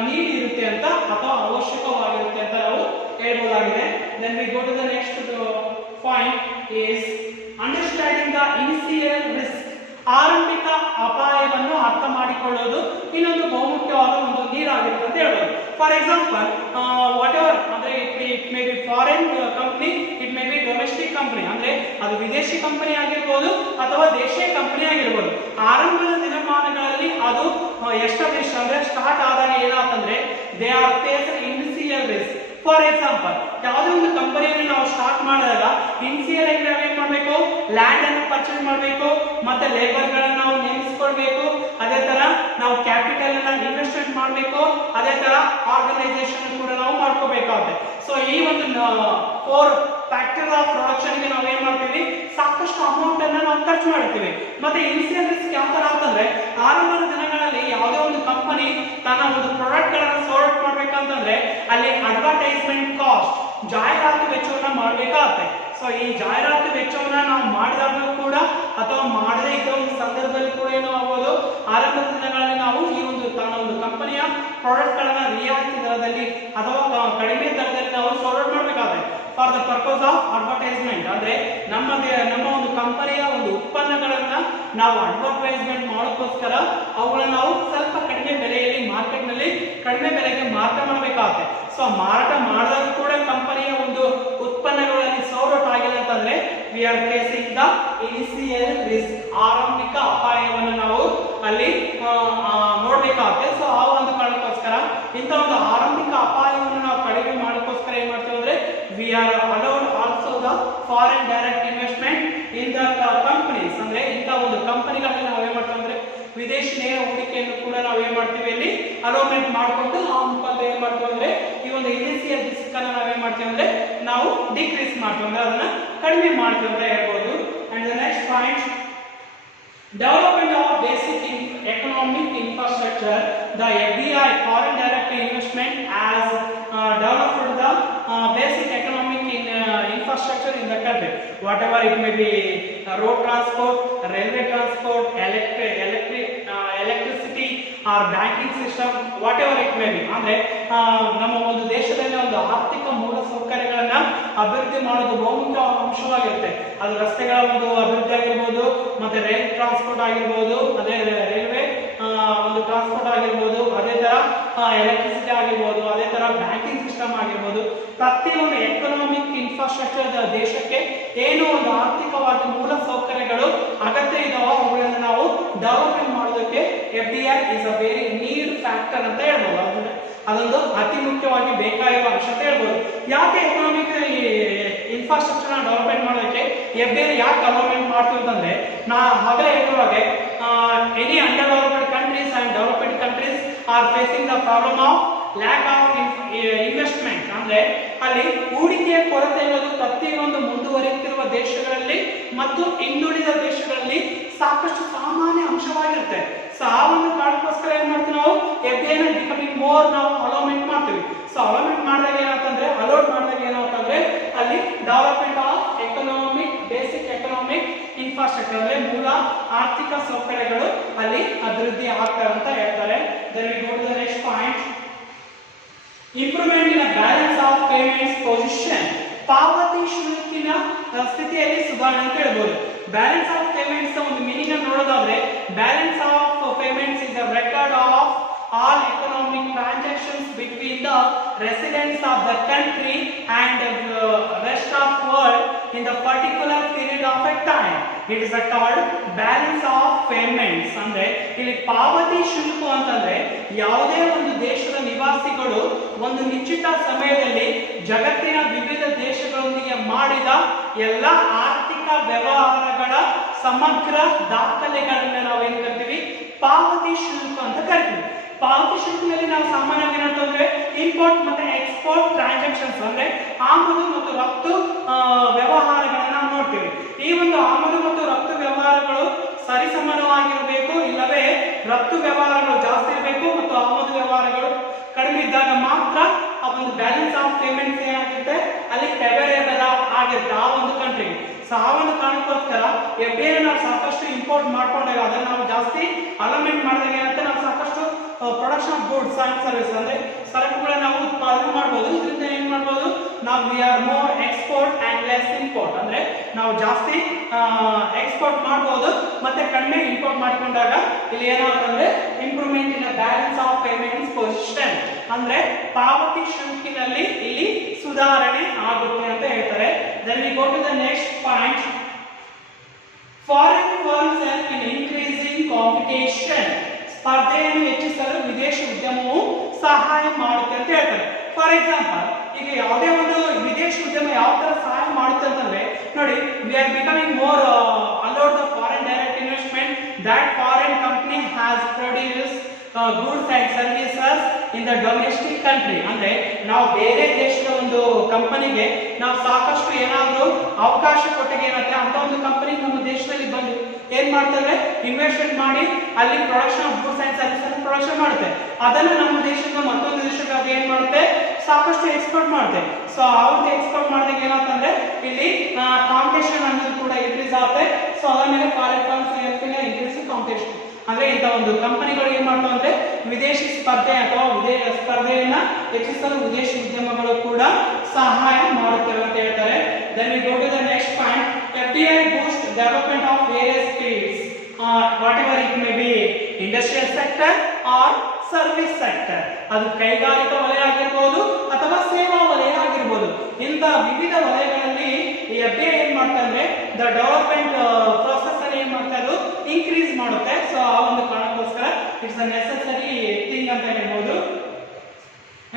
ನೀಡಿ ಇರುತ್ತೆ ಅಂತ ಅಥವಾ ಅವಶ್ಯಕವಾಗಿರುತ್ತೆ ಅಂತ ನಾವು ಹೇಳ್ಬೋದಾಗಿದೆ. Then we go to the next point is understanding the initial risk. ಆರಂಭಿಕ ಅಪಾಯವನ್ನು ಅರ್ಥ ಮಾಡಿಕೊಳ್ಳೋದು ಇನ್ನೊಂದು ಬಹುಮುಖ್ಯವಾದ ಒಂದು ನೀರಾಗಿರುತ್ತೆ ಅಂತ ಹೇಳ್ಬೋದು. ಫಾರ್ ಎಕ್ಸಾಂಪಲ್ ವಾಟ್ ಎವರ್ ಅಂದ್ರೆ it may be foreign company, it may be domestic company. ಅಂದ್ರೆ ಅದು ವಿದೇಶಿ ಕಂಪನಿ ಆಗಿರ್ಬೋದು ಅಥವಾ ದೇಶೀಯ ಕಂಪನಿ ಆಗಿರ್ಬೋದು. ಆರಂಭದ ದಿನಮಾನಗಳಲ್ಲಿ ಅದು ಎಸ್ಟಾಬ್ಲಿಷ್ ಅಂದ್ರೆ ಸ್ಟಾರ್ಟ್ ಆದಾಗ ಏನಾಗ್ತಂದ್ರೆ they are face initial risk. For example ಯಾವುದೇ ಒಂದು ಕಂಪನಿಯನ್ನು ನಾವು ಸ್ಟಾರ್ಟ್ ಮಾಡಿದಾಗ ಇನಿಷಿಯಲ್ ಆಗಿ ನಾವು ಏನ್ ಮಾಡಬೇಕು, ಲ್ಯಾಂಡ್ ಅನ್ನು ಪರ್ಚೇಸ್ ಮಾಡಬೇಕು, ಮತ್ತೆ ಲೇಬರ್ ಗಳನ್ನ ನಾವು ನೇಮಿಸಿಕೊಳ್ಬೇಕು, ಅದೇ ತರ ನಾವು ಕ್ಯಾಪಿಟಲ್ ಅನ್ನ ಇನ್ವೆಸ್ಟ್ಮೆಂಟ್ ಮಾಡಬೇಕು, ಅದೇ ತರ ಆರ್ಗನೈಸೇಷನ್ ಕೂಡ ನಾವು ಮಾಡ್ಕೋಬೇಕಾಗುತ್ತೆ. ಸೊ ಈ ಒಂದು ಫ್ಯಾಕ್ಟರಿ ಆಫ್ ಪ್ರೊಡಕ್ಷನ್ ಗೆ ನಾವು ಏನ್ ಮಾಡ್ತೀವಿ, ಸಾಕಷ್ಟು ಅಮೌಂಟ್ ಅನ್ನ ನಾವು ಖರ್ಚು ಮಾಡ್ತೀವಿ. ಮತ್ತೆ ಇನಿಷಿಯಲ್ ರಿಸ್ಕ್ ಯಾವ ತರ ಅಂತಂದ್ರೆ, ಆರಂಭದ ದಿನಗಳಲ್ಲಿ ಯಾವುದೇ ಒಂದು ಕಂಪನಿ ತನ್ನ ಒಂದು ಪ್ರಾಡಕ್ಟ್ ಗಳನ್ನ ಸೋಲ್ಡ್ ಮಾಡ್ಬೇಕಂತಂದ್ರೆ ಅಲ್ಲಿ ಅಡ್ವರ್ಟೈಸ್ಮೆಂಟ್ ಕಾಸ್ಟ್, ಜಾಹೀರಾತು ವೆಚ್ಚವನ್ನ ಮಾಡಬೇಕಾಗುತ್ತೆ. ಸೊ ಈ ಜಾಹೀರಾತು ವೆಚ್ಚವನ್ನ ನಾವು ಮಾಡಿದಾಗ ಕೂಡ ಅಥವಾ ಮಾಡದೇ ಇದ್ದ ಒಂದು ಸಂದರ್ಭದಲ್ಲಿ ಕೂಡ ಏನೋ ಆಗ್ಬೋದು, ಆರಂಭದ ದಿನಗಳಲ್ಲಿ ನಾವು ಈ ಒಂದು ತನ್ನ ಒಂದು ಕಂಪನಿಯ ಪ್ರಾಡಕ್ಟ್ ಗಳನ್ನ ರಿಯಾಯಿತಿ ದರದಲ್ಲಿ ಅಥವಾ ಕಡಿಮೆ ದರದಲ್ಲಿ ನಾವು ಸೋಲ್ಡ್ ಮಾಡಬೇಕಾಗುತ್ತೆ. For the purpose of advertisement ಅಂದ್ರೆ ನಮ್ಮ ಒಂದು ಕಂಪನಿಯ ಒಂದು ಉತ್ಪನ್ನಗಳನ್ನ ನಾವು ಅಡ್ವರ್ಟೈಸ್ಮೆಂಟ್ ಮಾಡೋಕ್ಕೋಸ್ಕರ ಅವುಗಳನ್ನ ನಾವು ಸ್ವಲ್ಪ ಕಡಿಮೆ ಬೆಲೆಯಲ್ಲಿ ಮಾರ್ಕೆಟ್ ನಲ್ಲಿ ಕಡಿಮೆ ಬೆಲೆಗೆ ಮಾರಾಟ ಮಾಡಬೇಕಾಗುತ್ತೆ. ಸೊ ಮಾರಾಟ ಮಾಡಿದಾಗ ಕೂಡ ಕಂಪನಿಯ ಒಂದು ಉತ್ಪನ್ನಗಳಲ್ಲಿ ಸೋಲ್ಡ್ ಔಟ್ ಆಗಿಲ್ಲ ಅಂತಂದ್ರೆ we are facing the initial risk, ಆರಂಭಿಕ ಅಪಾಯವನ್ನು ನಾವು ಅಲ್ಲಿ ನೋಡ್ಬೇಕಾಗುತ್ತೆ. ಸೊ ಆ ಒಂದು ಕಾರಣಕ್ಕೋಸ್ಕರ ಇಂಥ ಒಂದು ಆರಂಭಿಕ ಅಪಾಯವನ್ನು ನಾವು ಕಡಿಮೆ ಮಾಡೋಕ್ಕೋಸ್ಕರ ಏನ್ ಮಾಡ್ತೀವಿ ಅಂದ್ರೆ V are allowed also the foreign direct investment in the companies. ಅಂದ್ರೆ ಇಂಥ ಒಂದು ಕಂಪನಿಗಳಲ್ಲಿ ನಾವು ಏನ್ ಮಾಡ್ತೀವಿ ಅಂದ್ರೆ ವಿದೇಶಿ ನೇರ ಹೂಡಿಕೆಯನ್ನು ಕೂಡ ನಾವು ಏನ್ ಮಾಡ್ತೀವಿ ಇಲ್ಲಿ ಅಲೋಮೆಂಟ್ ಮಾಡಿಕೊಂಡು ಆ ಮುಖಾಂತರ ಏನ್ ಮಾಡ್ತೀವಿ ಅಂದ್ರೆ ಈ ಒಂದು ಇನಿಷಿಯಲ್ ರಿಸ್ಕ್ ಅನ್ನ ನಾವೇನ್ ಮಾಡ್ತೀವಿ ಅಂದ್ರೆ ನಾವು ಡಿಕ್ರೀಸ್ ಮಾಡ್ತೀವಿ ಅಂದ್ರೆ ಅದನ್ನ ಕಡಿಮೆ ಮಾಡ್ತೀವಿ ಅಂತ ಹೇಳ್ಬೋದು. And the next point, development of basic economic infrastructure. The FDI, foreign direct investment, has developed the basic economic infrastructure in the country, whatever it may be, road transport, railway transport, electricity or banking system, whatever it may be. ಅಂದ್ರೆ ನಮ್ಮ ಒಂದು ದೇಶದಲ್ಲಿ ಒಂದು ಆರ್ಥಿಕ ಮೂಲ ಸೌಕರ್ಯಗಳನ್ನ ಅಭಿವೃದ್ಧಿ ಮಾಡೋದು ಬಹುಮುಖ್ಯ ಅಂಶವಾಗಿರುತ್ತೆ. ಅದು ರಸ್ತೆಗಳ ಒಂದು ಅಭಿವೃದ್ಧಿ ಆಗಿರ್ಬೋದು, ಮತ್ತೆ ರೈಲ್ ಟ್ರಾನ್ಸ್ಪೋರ್ಟ್ ಆಗಿರ್ಬೋದು, ಅದೇ ರೈಲ್ವೆ ಒಂದು ಟ್ರಾನ್ಸ್ಪೋರ್ಟ್ ಆಗಿರ್ಬೋದು, ಅದೇ ತರ ಎಲೆಕ್ಟ್ರಿಸಿಟಿ ಆಗಿರ್ಬೋದು, ಅದೇ ತರ ಬ್ಯಾಂಕಿಂಗ್ ಸಿಸ್ಟಮ್ ಆಗಿರ್ಬೋದು. ಪ್ರತಿಯೊಂದು ಎಕನಾಮಿಕ್ ಇನ್ಫ್ರಾಸ್ಟ್ರಕ್ಚರ್ ದೇಶಕ್ಕೆ ಏನು ಒಂದು ಆರ್ಥಿಕವಾಗಿ ಮೂಲ ಸೌಕರ್ಯಗಳು ಅಗತ್ಯ ಇದಾವೋ ಅವುಗಳನ್ನು ನಾವು ಡೆವಲಪ್ಮೆಂಟ್ ಮಾಡೋದಕ್ಕೆ FDI is a very need factor ಅಂತ ಹೇಳ್ಬೋದು. ಅದೊಂದು ಅತಿ ಮುಖ್ಯವಾಗಿ ಬೇಕಾಗಿರುವ ಅಂಶ ಅಂತ ಹೇಳ್ಬೋದು. ಯಾಕೆ ಎಕನಾಮಿಕ್ ಇನ್ಫ್ರಾಸ್ಟ್ರಕ್ಚರ್ ಡೆವಲಪ್ಮೆಂಟ್ ಮಾಡೋದಕ್ಕೆ FDI ಯಾಕೆ ಡೆವಲಪ್ಮೆಂಟ್ ಮಾಡ್ತೀವಿ ಅಂತಂದ್ರೆ, ನಾ ಆಗಲೇ ಹೇಳಿರುವಾಗೆ any under developed countries and developed countries are facing the problem of lack of investment. ಅಂದ್ರೆ ಅಲ್ಲಿ ಹೂಡಿಕೆಯ ಕೊರತೆ ಇರೋದು ಪ್ರತಿಯೊಂದು ಮುಂದುವರಿಯುತ್ತಿರುವ ದೇಶಗಳಲ್ಲಿ ಮತ್ತು ಹಿಂದುಳಿದ ದೇಶಗಳಲ್ಲಿ ಸಾಕಷ್ಟು ಸಾಮಾನ್ಯ ಅಂಶವಾಗಿರುತ್ತೆ. ಸೊ ಆ ಒಂದು ಕಾರಣಕ್ಕೋಸ್ಕರ ಏನ್ ಮಾಡ್ತೀವಿ ನಾವು FDI ನ ಬಿಕಮಿಂಗ್ ಮೋರ್ ನಾವು ಅಲೋಮೆಂಟ್ ಮಾಡ್ತೀವಿ. ಸೊ ಅಲೋಮೆಂಟ್ ಮಾಡಿದಾಗ ಏನಾಗ್ತಂದ್ರೆ, ಅಲೋಟ್ ಮಾಡಿದಾಗ ಏನಾಗ್ತಂದ್ರೆ ಅಲ್ಲಿ development of economic, basic economic infrastructure ಅಂದ್ರೆ ಮೂಲ ಆರ್ಥಿಕ ಸೌಕರ್ಯಗಳು ಅಲ್ಲಿ ಅಭಿವೃದ್ಧಿ ಆಗ್ತವೆ ಅಂತ ಹೇಳ್ತಾರೆ. Then we go to the next point, improvement in balance of payments position. ಪಾವತಿ ಶುಲ್ಕಿನ ಸ್ಥಿತಿಯಲ್ಲಿ ಸುಧಾರಣೆ ಅಂತ ಹೇಳ್ಬೋದು. ಬ್ಯಾಲೆನ್ಸ್ ಆಫ್ ಪೇಮೆಂಟ್ಸ್ ಒಂದು ಮೀನಿಂಗ್ ಅನ್ನು ನೋಡೋದಾದ್ರೆ, balance of payments is a record of all economic transactions between the residents of the country and the rest of world in the particular period of a time. It is called balance of payments. ಅಂದ್ರೆ ಇಲ್ಲಿ ಪಾವತಿ ಶುಲ್ಕ ಅಂತಂದ್ರೆ ಯಾವುದೇ ಒಂದು ದೇಶದ ನಿವಾಸಿಗಳು ಒಂದು ನಿಶ್ಚಿತ ಸಮಯದಲ್ಲಿ ಜಗತ್ತಿನ ವಿವಿಧ ದೇಶಗಳೊಂದಿಗೆ ಮಾಡಿದ ಎಲ್ಲ ಆರ್ಥಿಕ ವ್ಯವಹಾರಗಳ ಸಮಗ್ರ ದಾಖಲೆಗಳನ್ನ ನಾವೇನ್ ಕರಿತೀವಿ, ಪಾವತಿ ಶುಲ್ಕ ಅಂತ ಕರಿತೀವಿ. ಪಾವತಿ ಶುಲ್ಕದಲ್ಲಿ ನಾವು ಸಾಮಾನ್ಯವಾಗಿ ಏನಂತಂದ್ರೆ ಇಂಪೋರ್ಟ್ ಮತ್ತೆ ಎಕ್ಸ್ಪೋರ್ಟ್ ಟ್ರಾನ್ಸಾಕ್ಷನ್ಸ್ ಅಂದ್ರೆ ಆಮದು ಮತ್ತು ರಫ್ತು ವ್ಯವಹಾರಗಳನ್ನ ನಾವು ನೋಡ್ತೀವಿ. ಈ ಒಂದು ಆಮದು ಮತ್ತು ರಫ್ತು ವ್ಯವಹಾರಗಳು ಸರಿಸಮಾನವಾಗಿರಬೇಕು, ಇಲ್ಲವೇ ರಫ್ತು ವ್ಯವಹಾರಗಳು ಜಾಸ್ತಿ ಇರಬೇಕು ಮತ್ತು ಆಮದು ವ್ಯವಹಾರಗಳು ಕಡಿಮೆ ಇದ್ದಾಗ ಮಾತ್ರ ಆ ಒಂದು ಬ್ಯಾಲೆನ್ಸ್ ಆಫ್ ಪೇಮೆಂಟ್ಸ್ ಏನಾಗುತ್ತೆ ಅಲ್ಲಿ ಫೇವರೇಬಲ್ ಆಗಿರುತ್ತೆ ಆ ಒಂದು ಕಂಟ್ರಿಗೆ. ಸೊ ಆ ಒಂದು ಕಾರಣಕ್ಕೋಸ್ಕರ FDI ನಾವು ಸಾಕಷ್ಟು ಇಂಪೋರ್ಟ್ ಮಾಡ್ಕೊಂಡಾಗ ಅದನ್ನ ನಾವು ಜಾಸ್ತಿ ಅಲೋಮೆಂಟ್ ಮಾಡಿದಾಗ ಏನಂತ ನಾವು ಸಾಕಷ್ಟು production of goods and service ಅಂದ್ರೆ ಸರಕುಗಳನ್ನ ನಾವು ಉತ್ಪಾದನೆ ಮಾಡಬಹುದು. ಇದರಿಂದ ಏನ್ ಮಾಡಬಹುದು ನಾವು we are more export and less import ಅಂದ್ರೆ ನಾವು ಜಾಸ್ತಿ ಎಕ್ಸ್ಪೋರ್ಟ್ ಮಾಡಬಹುದು ಮತ್ತೆ ಕಡಿಮೆ ಇಂಪೋರ್ಟ್ ಮಾಡಿಕೊಂಡಾಗ ಇಲ್ಲಿ ಏನಾಗುತ್ತೆ improvement in balance of payments position ಅಂದ್ರೆ ಪಾವತಿ ಶುಲ್ಕಿನಲ್ಲಿ ಇಲ್ಲಿ ಸುಧಾರಣೆ ಆಗುತ್ತೆ ಅಂತ ಹೇಳ್ತಾರೆ. Then we go to the next point, foreign firms help in increasing competition. ಸ್ಪರ್ಧೆಯನ್ನು ಹೆಚ್ಚಿಸಲು ವಿದೇಶಿ ಉದ್ಯಮವು ಸಹಾಯ ಮಾಡುತ್ತೆ ಅಂತ ಹೇಳ್ತಾರೆ. ಫಾರ್ ಎಕ್ಸಾಂಪಲ್, ಈಗ ಯಾವುದೇ ಒಂದು ವಿದೇಶಿ ಉದ್ಯಮ ಯಾವ ತರ ಸಹಾಯ ಮಾಡುತ್ತೆ ಅಂತಂದ್ರೆ ನೋಡಿ, we are becoming more allowed the foreign direct investment that foreign company has produce goods and services in the domestic country. ಅಂದ್ರೆ ನಾವು ಬೇರೆ ದೇಶದ ಒಂದು ಕಂಪನಿಗೆ ನಾವು ಸಾಕಷ್ಟು ಏನಾದರೂ ಅವಕಾಶ ಕೊಟ್ಟಿಗೆ ಏನಂತೆ ಅಂತ ಒಂದು ಕಂಪನಿ ನಮ್ಮ ದೇಶದಲ್ಲಿ ಬಂದು ಏನ್ ಮಾಡ್ತವೆ, ಇನ್ವೆಸ್ಟ್ಮೆಂಟ್ ಮಾಡಿ ಅಲ್ಲಿ production of goods and services production ಮಾಡುತ್ತೆ. ಅದನ್ನ ನಮ್ಮ ದೇಶದಿಂದ ಮತ್ತೊಂದು ದೇಶಕ್ಕೆ ಅದು ಏನ್ ಮಾಡುತ್ತೆ, ಸಾಕಷ್ಟು ಎಕ್ಸ್ಪೋರ್ಟ್ ಮಾಡುತ್ತೆ. ಸೊ ಆ ಒಂದು ಎಕ್ಸ್ಪೋರ್ಟ್ ಮಾಡಿದಾಗ ಏನಾಗ್ತಂದ್ರೆ ಇಲ್ಲಿ ಕಾಂಪಿಟೇಷನ್ ಅನ್ನೋದು ಕೂಡ ಇನ್ಕ್ರೀಸ್ ಆಗುತ್ತೆ. ಸೊ ಅದರ ಮೇಲೆ ಫಾರಿನ್ ಫರ್ಮ್ಸ್ ಇನ್ಕ್ರೀಸ್ ಕಾಂಪಿಟೇಷನ್. ಅಂದ್ರೆ ಇಂಥ ಒಂದು ಕಂಪನಿಗಳು ಏನ್ ಮಾಡ್ತಾವ ಅಂದ್ರೆ ವಿದೇಶಿ ಸ್ಪರ್ಧೆ ಅಥವಾ ಸ್ಪರ್ಧೆಯನ್ನ ಹೆಚ್ಚಿಸಲು ವಿದೇಶಿ ಉದ್ಯಮಗಳು ಕೂಡ ಸಹಾಯ ಮಾಡುತ್ತವೆ ಅಂತ ಹೇಳ್ತಾರೆ. Then we go to the next point. FDI boosts development of various fields, whatever it may be, industrial sector or service sector. ಅದು ಕೈಗಾರಿಕಾ ವಲಯ ಆಗಿರ್ಬೋದು ಅಥವಾ ಸೇವಾ ವಲಯ ಆಗಿರ್ಬೋದು. ಇಂಥ ವಿವಿಧ ವಲಯಗಳಲ್ಲಿ ಈ FDI ಏನ್ ಮಾಡ್ತಾರೆ, ದ ಡೆವಲಪ್ಮೆಂಟ್ ಪ್ರೋಸೆಸ್ ಅಲ್ಲಿ ಏನ್ ಮಾಡ್ತಾರೆ, ಅದು ಇನ್ಕ್ರೀಸ್ ಮಾಡುತ್ತೆ. ಸೊ ಆ ಒಂದು ಕಾರಣಕ್ಕೋಸ್ಕರ ಇಟ್ಸ್ ಅ ನೆಸೆಸರಿ ಥಿಂಗ್ ಅಂತ ಹೇಳ್ಬೋದು.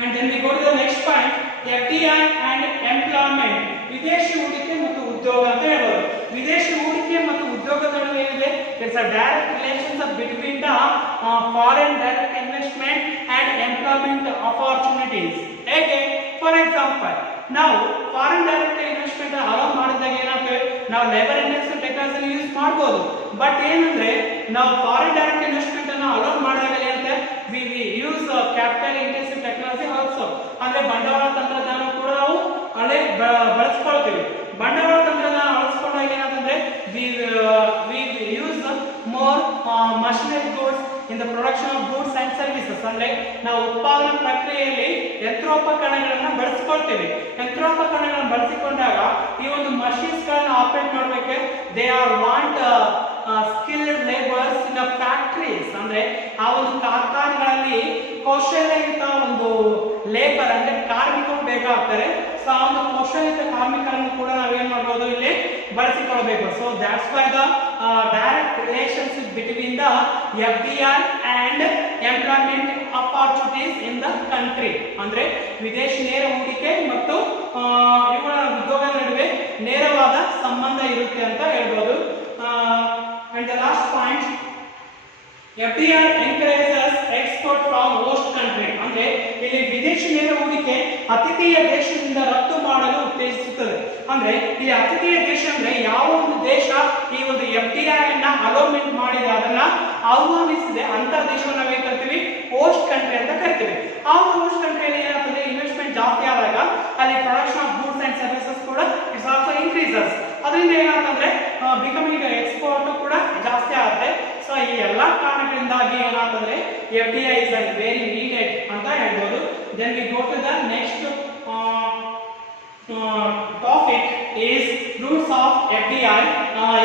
And then we go to the next point, FDI and employment. ವಿದೇಶಿ ಹೂಡಿಕೆ ಮತ್ತು ಉದ್ಯೋಗ ಅಂತ ಹೇಳ್ಬೋದು. ವಿದೇಶಿ ಹೂಡಿಕೆ ಮತ್ತು ಉದ್ಯೋಗದ ನಡುವೆ ಏನಿದೆ, it's a direct relationship between the foreign direct investment and employment opportunities. ಹೇಗೆ, ಫಾರ್ ಎಕ್ಸಾಂಪಲ್ ನಾವು ಫಾರಿನ್ ಡೈರೆಕ್ಟ್ ಇನ್ವೆಸ್ಟ್ಮೆಂಟ್ ಅಲೋ ಮಾಡಿದಾಗ ಏನಾಗ್ತದೆ, ನಾವು ಲೇಬರ್ ಇಂಟೆನ್ಸಿವ್ ಟೆಕ್ನಾಲಜಿ ಯೂಸ್ ಮಾಡ್ಬೋದು. ಬಟ್ ಏನಂದ್ರೆ ನಾವು ಫಾರಿನ್ ಡೈರೆಕ್ಟ್ ಇನ್ವೆಸ್ಟ್ಮೆಂಟ್ ಅನ್ನು ಅಲೋ ಮಾಡಿದಾಗ ಏನಂತೆ, we use capital intensive technology also. ಅಂದ್ರೆ ಬಂಡವಾಳ ತಂತ್ರಜ್ಞಾನ ಕೂಡ ನಾವು ಅಲ್ಲೇ ಬಳಸ್ಕೊಳ್ತೀವಿ. ಬಂಡವಾಳ ತಂತ್ರಜ್ಞಾನ ಬಳಸ್ಕೊಂಡಾಗ ಏನಾಗ್ತಂದ್ರೆ we use more machinery goods in the production of goods and services. ಅಂದ್ರೆ ನಾವು ಉತ್ಪಾದನಾ ಪ್ರಕ್ರಿಯೆಯಲ್ಲಿ ಯಂತ್ರೋಪಕರಣಗಳನ್ನ ಬಳಸ್ಕೊಳ್ತೇವೆ. ಯಂತ್ರೋಪಕರಣಗಳನ್ನು ಬಳಸಿಕೊಂಡಾಗ ಈ ಒಂದು ಮಷೀನ್ಸ್ ಗಳನ್ನ ಆಪರೇಟ್ ಮಾಡಬೇಕು. They are want skilled labours in the factories. ಅಂದ್ರೆ ಆ ಒಂದು ಕಾರ್ಖಾನೆಗಳಲ್ಲಿ ಕೌಶಲ್ಯಯುತ ಒಂದು ಲೇಬರ್ ಅಂದ್ರೆ ಕಾರ್ಮಿಕರು ಬೇಕಾಗ್ತಾರೆ. ಸೊ ಆ ಒಂದು ಕೌಶಲ್ಯಯುತ ಕಾರ್ಮಿಕರನ್ನು ಕೂಡ ನಾವೇನ್ ಮಾಡಬಹುದು, ಇಲ್ಲಿ ಬಳಸಿಕೊಳ್ಳಬೇಕು. So that's why the direct relationship between the FDI and employment opportunities in the country. ಅಂದ್ರೆ ವಿದೇಶಿ ನೇರ ಹೂಡಿಕೆ ಮತ್ತು ಇವುಗಳ ಉದ್ಯೋಗದ ನಡುವೆ ನೇರವಾದ ಸಂಬಂಧ ಇರುತ್ತೆ ಅಂತ ಹೇಳ್ಬೋದು. And the last point, FDI encourages export from host country. ಅಂದ್ರೆ ಇಲ್ಲಿ ವಿದೇಶಿ ನೇರ ಹೂಡಿಕೆ ಅತಿಥೇಯ ದೇಶದಿಂದ ರಫ್ತು ಮಾಡಲು ಉತ್ತೇಜಿಸುತ್ತದೆ. ಅಂದ್ರೆ ಈ ಅತಿಥೇಯ ದೇಶ ಅಂದ್ರೆ ಯಾವ ಒಂದು ದೇಶ ಈ ಒಂದು FDI ಅನ್ನ ಅಲೋಮೆಂಟ್ ಮಾಡಿದೆ, ಅದನ್ನ ಆಹ್ವಾನಿಸಿದೆ ಅಂತ ದೇಶವನ್ನು ನಾವೇ ಕರಿತೀವಿ ಹೋಸ್ಟ್ ಕಂಟ್ರಿ ಅಂತ ಕರಿತೀವಿ. ಆ ಹೋಸ್ಟ್ ಕಂಟ್ರಿಯಲ್ಲಿ ಏನಾಗ್ತದೆ, ಇನ್ವೆಸ್ಟ್ಮೆಂಟ್ ಜಾಸ್ತಿ ಆದಾಗ ಅಲ್ಲಿ production of goods and services ಕೂಡ ಇಟ್ಸ್ ಆಲ್ಸೋ ಇನ್ಕ್ರೀಸಸ್. ಅದರಿಂದ ಏನಾಗ್ತಂದ್ರೆ ಬಿಕಮಿಂಗ್ ಎಕ್ಸ್ಪೋರ್ಟ್ ಕೂಡ ಜಾಸ್ತಿ ಆಗುತ್ತೆ. ಸೊ ಈ ಎಲ್ಲಾ ಕಾರಣಗಳಿಂದಾಗಿ ಏನಾಗ್ತಂದ್ರೆ FDI is very needed ಅಂತ ಹೇಳ್ಬೋದು. Then we go to the next topic is routes of FDI.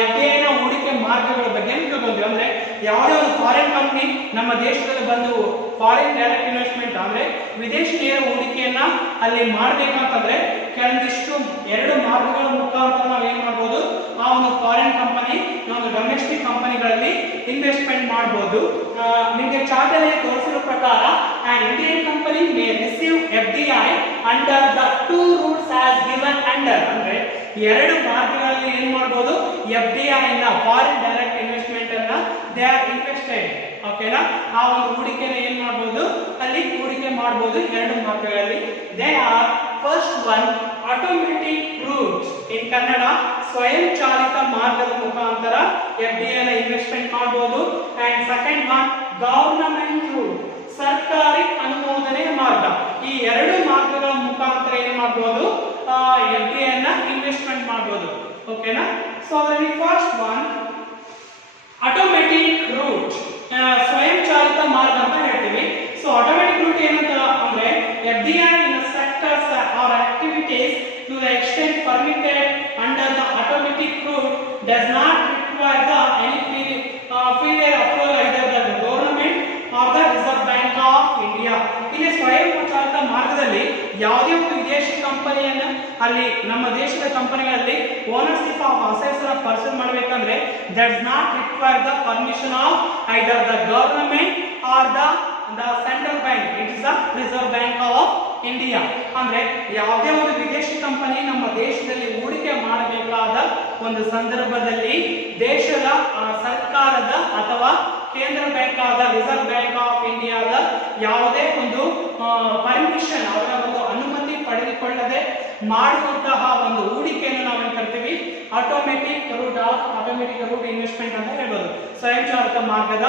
FDI ನ ಹೂಡಿಕೆ ಮಾರ್ಗಗಳ ಬಗ್ಗೆ ತಿಳ್ಕೊಂಡ್ವಿ. ಅಂದ್ರೆ ಯಾವುದೇ ಒಂದು ಫಾರಿನ್ ಕಂಪನಿ ನಮ್ಮ ದೇಶದಲ್ಲಿ ಬಂದು ಫಾರಿನ್ ಡೈರೆಕ್ಟ್ ಇನ್ವೆಸ್ಟ್ಮೆಂಟ್ ಅಂದ್ರೆ ವಿದೇಶಿ ನೇರ ಹೂಡಿಕೆಯನ್ನ ಅಲ್ಲಿ ಮಾಡಬೇಕಂತಂದ್ರೆ ಕೆಲವೊಂದಿಷ್ಟು ಎರಡು ಮಾರ್ಗಗಳ ಮುಖಾಂತರ ನಾವು ಏನ್ ಮಾಡ್ಬೋದು, ಆ ಒಂದು ಫಾರಿನ್ ಕಂಪನಿ ನಾವು ಡೊಮೆಸ್ಟಿಕ್ ಕಂಪನಿಗಳಲ್ಲಿ ಇನ್ವೆಸ್ಟ್ಮೆಂಟ್ ಮಾಡಬಹುದು. ನಿಮಗೆ ಚಾರ್ಟ್ ಅಲ್ಲಿ ತೋರಿಸಿರೋ ಪ್ರಕಾರ Indian company May receive FDI under the two roots as given under. ಅಂದ್ರೆ ಎರಡು ಮಾರ್ಗಗಳಲ್ಲಿ ಏನ್ ಮಾಡಬಹುದು, FDI ಇಂದ ಫಾರಿನ್ ಡೈರೆಕ್ಟ್ ಇನ್ವೆಸ್ಟ್ಮೆಂಟ್ ಅನ್ನ ದೇ ಆರ್ ಇನ್ವೆಸ್ಟೆಡ್. ಓಕೆನಾ, ಆ ಒಂದು ಹೂಡಿಕೆನ ಏನ್ ಮಾಡಬಹುದು, ಅಲ್ಲಿ ಹೂಡಿಕೆ ಮಾಡಬಹುದು ಎರಡು ಮಾರ್ಗಗಳಲ್ಲಿ. They are first one automatic route, in Kannada ಸ್ವಯಂ ಚಾಲಿತ ಮಾರ್ಗದ ಮುಖಾಂತರ FDI ನ ಇನ್ವೆಸ್ಟ್ಮೆಂಟ್ ಮಾಡಬಹುದು. And second one government route, ಸರ್ಕಾರಿ ಅನುಮೋದನೆ ಮಾರ್ಗ. ಈ ಎರಡು ಮಾರ್ಗಗಳ ಮುಖಾಂತರ ಏನ್ ಮಾಡಬಹುದು, FDI ನ ಇನ್ವೆಸ್ಟ್ಮೆಂಟ್ ಮಾಡಬಹುದು. ಓಕೆನಾ, so the first one automatic root, ಸ್ವಯಂ ಚಾಲಿತ ಮಾರ್ಗ ಅಂತ ಹೇಳ್ತೀವಿ. ಸೊ ಆಟೋಮೆಟಿಕ್ ರೂಟ್ ಏನಂತ ಅಂದ್ರೆ FDI in the sectors or activities to the extent permitted under the automatic route does not require the any prior approval either the government or the Reserve Bank of India. ಇಲ್ಲಿ ಸ್ವಯಂ ಚಾಲಿತ ಮಾರ್ಗದಲ್ಲಿ ಯಾವುದೇ ಒಂದು ವಿದೇಶಿ ಕಂಪನಿಯನ್ನ ಅಲ್ಲಿ ನಮ್ಮ ದೇಶದ ಕಂಪನಿಗಳಲ್ಲಿ ಓನರ್ಶಿಪ್ ಆಫ್ ಅಸೆಟ್ಸ್ ಅನ್ನು ಪರ್ಸನ್ ಮಾಡಬೇಕಂದ್ರೆ that's not require the permission of either the government are the central bank, it is the Reserve bank of India. ಅಂದ್ರೆ ಯಾವುದೇ ಒಂದು ವಿದೇಶಿ ಕಂಪನಿ ನಮ್ಮ ದೇಶದಲ್ಲಿ ಹೂಡಿಕೆ ಮಾಡಬೇಕಾದ ಒಂದು ಸಂದರ್ಭದಲ್ಲಿ ದೇಶದ ಸರ್ಕಾರದ ಅಥವಾ ಕೇಂದ್ರ ಬ್ಯಾಂಕ್ ಆದ ರಿಸರ್ವ್ ಬ್ಯಾಂಕ್ ಆಫ್ ಇಂಡಿಯಾದ ಯಾವುದೇ ಒಂದು ಪರ್ಮಿಷನ್ ಅವರ ಒಂದು ಅನುಮತಿ ಪಡೆದುಕೊಳ್ಳದೆ ಮಾಡುವಂತಹ ಒಂದು ಹೂಡಿಕೆಯನ್ನು ನಾವು ಏನು ಕರಿತೀವಿ ಆಟೋಮೆಟಿಕ್ ರೂಟ್ ಇನ್ವೆಸ್ಟ್ಮೆಂಟ್ ಅಂತ ಹೇಳ್ಬೋದು, ಸ್ವಯಂಚಾಲಿತ ಮಾರ್ಗದ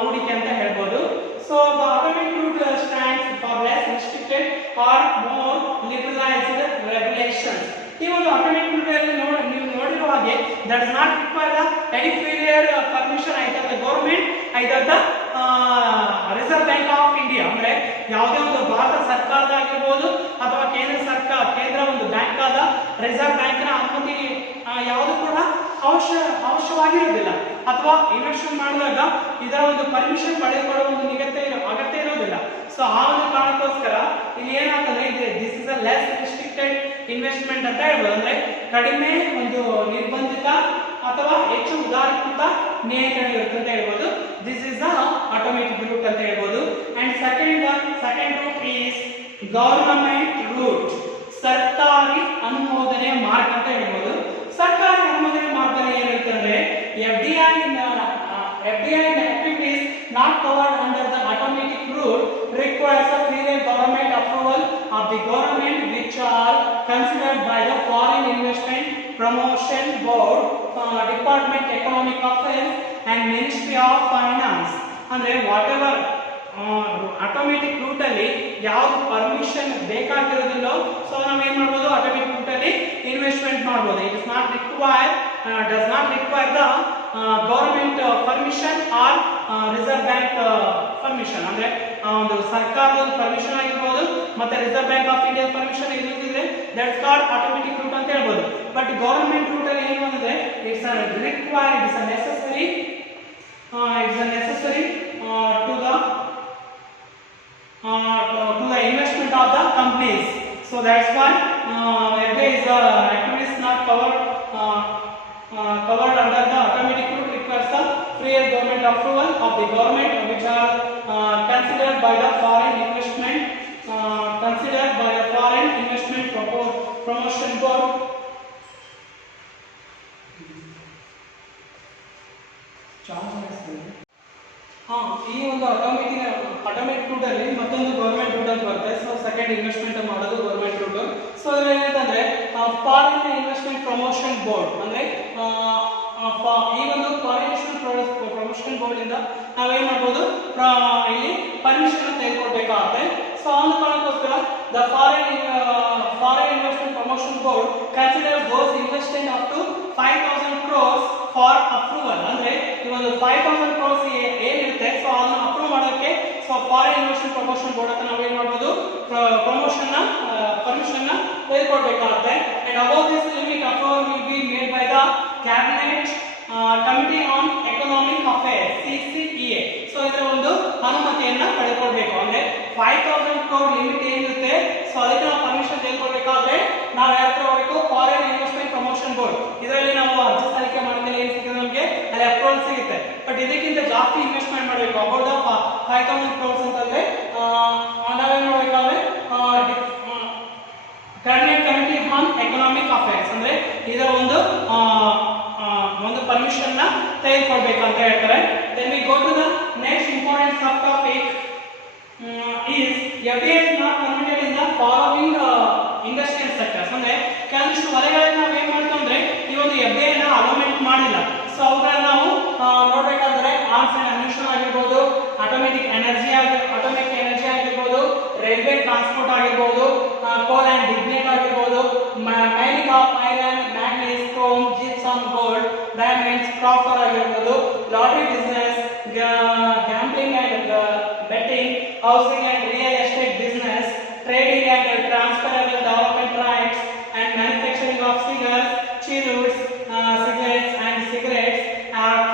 ಹೂಡಿಕೆ ಅಂತ ಹೇಳ್ಬೋದು. So the automatic route stands for less restricted or more liberalised regulations. ಈ ಒಂದು ಆಟೋಮೆಟಿಕ್ ರೂಟ್ ಅಲ್ಲಿ ನೀವು ನೋಡಿರುವ ಹಾಗೆ that is not required any failure permission either the government either the Reserve bank of India. ಅಂದ್ರೆ ಯಾವುದೇ ಒಂದು ಭಾರತ ಸರ್ಕಾರದಾಗಿರ್ಬೋದು ಅಥವಾ ಕೇಂದ್ರ ಒಂದು ಬ್ಯಾಂಕ್ ಆದ ರಿಸರ್ವ್ ಬ್ಯಾಂಕ್ ನ ಅನುಮತಿ ಯಾವುದು ಕೂಡ ಅವಶ್ಯವಾಗಿರುವುದಿಲ್ಲ, ಅಥವಾ ಇನ್ವೆಸ್ಟ್ಮೆಂಟ್ ಮಾಡಿದಾಗ ಇದರ ಒಂದು ಪರ್ಮಿಷನ್ ಪಡೆದುಕೊಳ್ಳುವ ಒಂದು ಅಗತ್ಯ ಇರುವುದಿಲ್ಲ. ಸೊ ಆ ಒಂದು ಕಾರಣಕ್ಕೋಸ್ಕರ ಇಲ್ಲಿ ಏನಾಗ್ತದೆ, this is a less restricted investment ಅಂತ ಹೇಳ್ಬೋದು. ಅಂದ್ರೆ ಕಡಿಮೆ ಒಂದು ನಿರ್ಬಂಧಿತ ಅಥವಾ ಹೆಚ್ಚು ಉದಾರೀಕೃತ ನಿಯಂತ್ರಣ ಇರುತ್ತೆ ಅಂತ ಹೇಳ್ಬೋದು. This is the automatic route ಅಂತ ಹೇಳ್ಬೋದು. And second route is government route, ಸರ್ಕಾರಿ ಅನುಮೋದನೆ ಮಾರ್ಗ ಅಂತ ಹೇಳ್ಬೋದು. ಸರ್ಕಾರಿ ಅನುಮೋದನೆ ಮಾರ್ಗದಲ್ಲಿ ಏನಿರುತ್ತೆ ಅಂದ್ರೆ FDI activities not covered under the automatic route requires a clear government approval of the government, which are considered by the Foreign Investment Promotion Board, Department Economic Affairs and Ministry of Finance. ಅಂದ್ರೆ whatever automatic route ಅಲ್ಲಿ ಯಾವ್ದು permission ಬೇಕಾಗಿರೋದಿಲ್ಲೋ so ನಾವು ಏನ್ ಮಾಡ್ಬೋದು, automatic route ಅಲ್ಲಿ investment ಮಾಡ್ಬೋದು. It is not require does not require the government permission or reserve bank permission. ಅಂದ್ರೆ ಒಂದು ಸರ್ಕಾರದ ಪರ್ಮಿಷನ್ ಆಗಿರ್ಬೋದು ಮತ್ತೆ reserve bank of India permission ಇಲ್ಲದಿದ್ರೆ ದಟ್ಸ್ ಕಾಲ್ಡ್ ಆಟೋಮೆಟಿಕ್ ರೂಟ್ ಅಂತ ಹೇಳ್ಬೋದು. ಬಟ್ ಗವರ್ನಮೆಂಟ್ ರೂಟ್ ಅಲ್ಲಿ ಏನು ಅಂದ್ರೆ it's required, it's necessary to the investment of the companies. So that's why FDI is activities not covered under the automatic route requires the prior government approval of the government, which are considered by the Foreign Investment Promotion Board. ಈ ಒಂದು automatic route ಅಲ್ಲಿ ಮತ್ತೊಂದು government root ಅಂತ ಬರುತ್ತೆ. So second investment ಮಾಡೋದು government root. So ಅದ್ರಲ್ಲಿ ಏನಂತಂದ್ರೆ foreign investment promotion board, ಅಂದ್ರೆ ಈ ಒಂದು ಫಾರಿನ್ ಇನ್ವೆಸ್ಟ್ಮೆಂಟ್ ಪ್ರಮೋಷನ್ ಬೋರ್ಡ್ ಇಂದ ನಾವೇನ್ ಮಾಡ್ಬೋದು, ಇಲ್ಲಿ ಪರ್ಮಿಷನ್ ತೆಗೆದುಕೊಳ್ಬೇಕಾಗುತ್ತೆ. ಸೊ ಆ ಒಂದು ಕಾರಣಕ್ಕೋಸ್ಕರ the foreign investment promotion board considers those investing up to 5,000 crores for approval. ಅಂದ್ರೆ ಈ ಒಂದು 5,000 crores ಏನಿರುತ್ತೆ ಸೊ ಅದನ್ನ ಅಪ್ರೂವ್ ಮಾಡೋಕೆ so foreign investment promotion board ಅಂತ ನಾವು ಏನ್ ಮಾಡ್ಬೋದು, ಪರ್ಮಿಷನ್ ನ ತೆಗೆದುಕೊಳ್ಬೇಕಾಗುತ್ತೆ. And above this limit approval will be made by the cabinet committee on economic affairs CCEA. ಸೊ ಇದರ ಒಂದು ಅನುಮತಿಯನ್ನ ಪಡೆದುಕೊಳ್ಬೇಕು. ಅಂದ್ರೆ 5,000 crore ಲಿಮಿಟ್ ಏನಿರುತ್ತೆ ಸೊ ಅದಕ್ಕೆ ನಾವು ಪರ್ಮಿಷನ್ ತೆಗೆದುಕೊಳ್ಬೇಕಾದ್ರೆ ನಾವು ಯಾವ ಹತ್ರ ಹೋಗಬೇಕು, ಫಾರಿನ್ ಇನ್ವೆಸ್ಟ್ಮೆಂಟ್ ಪ್ರಮೋಷನ್ ಬೋರ್ಡ್. ಇದರಲ್ಲಿ ನಾವು ಅರ್ಜಿ ಸಲ್ಲಿಕೆ ಮಾಡಿದ್ರೆ ಏನು ಸಿಗುತ್ತೆ, ನಮಗೆ ಅಲ್ಲಿ ಅಪ್ರೂವಲ್ ಸಿಗುತ್ತೆ. ಬಟ್ ಇದಕ್ಕಿಂತ ಜಾಸ್ತಿ ಇನ್ವೆಸ್ಟ್ಮೆಂಟ್ ಮಾಡಬೇಕು, ಅಬೌಟ್ 5,000 crores ಅಂತಂದ್ರೆ ನಾವೇನ್ ಮಾಡಬೇಕಾದ್ರೆ cabinet committee on economic affairs ಅಂದ್ರೆ ಇದರ ಒಂದು ಪರ್ಮಿಷನ್ ನ ತೆಗೆದುಕೊಳ್ಬೇಕಂತ ಹೇಳ್ತಾರೆ. Then we go to the next important subtopic is FDI is not permitted in the following industrial sectors. ಅಂದ್ರೆ ಕೆಲವಷ್ಟು ವಲಯಗಳಲ್ಲಿ ನಾವು ಏನ್ ಮಾಡ್ತೀವಿ ಅಂದ್ರೆ ಈ ಒಂದು FDI ನ ಅಲೋಮೆಂಟ್ ಮಾಡಿಲ್ಲ. ಸೊ ಅವುಗಳನ್ನ ನಾವು ನೋಡ್ಬೇಕಾದ್ರೆ ಆರ್ಟ್ಸ್ ಅಂಡ್ ಅಮ್ಯುನಿಷನ್ ಆಗಿರ್ಬೋದು, ಆಟೋಮೆಟಿಕ್ ಎನರ್ಜಿ ಆಗಿರ್ಬೋದು, ರೈಲ್ವೆ ಟ್ರಾನ್ಸ್ಪೋರ್ಟ್ ಆಗಿರ್ಬೋದು, ಕೋಲ್ ಅಂಡ್ ಲಿಗ್ನೈಟ್ ಆಗಿರ್ಬೋದು, mining of iron, manganese, chrome, gypsum, gold, diamonds, copper ಆಗಿರ್ಬೋದು, lottery business, gambling and betting, housing and real estate business, trading and transferable development rights and manufacturing of cigars, chirruts, cigarettes,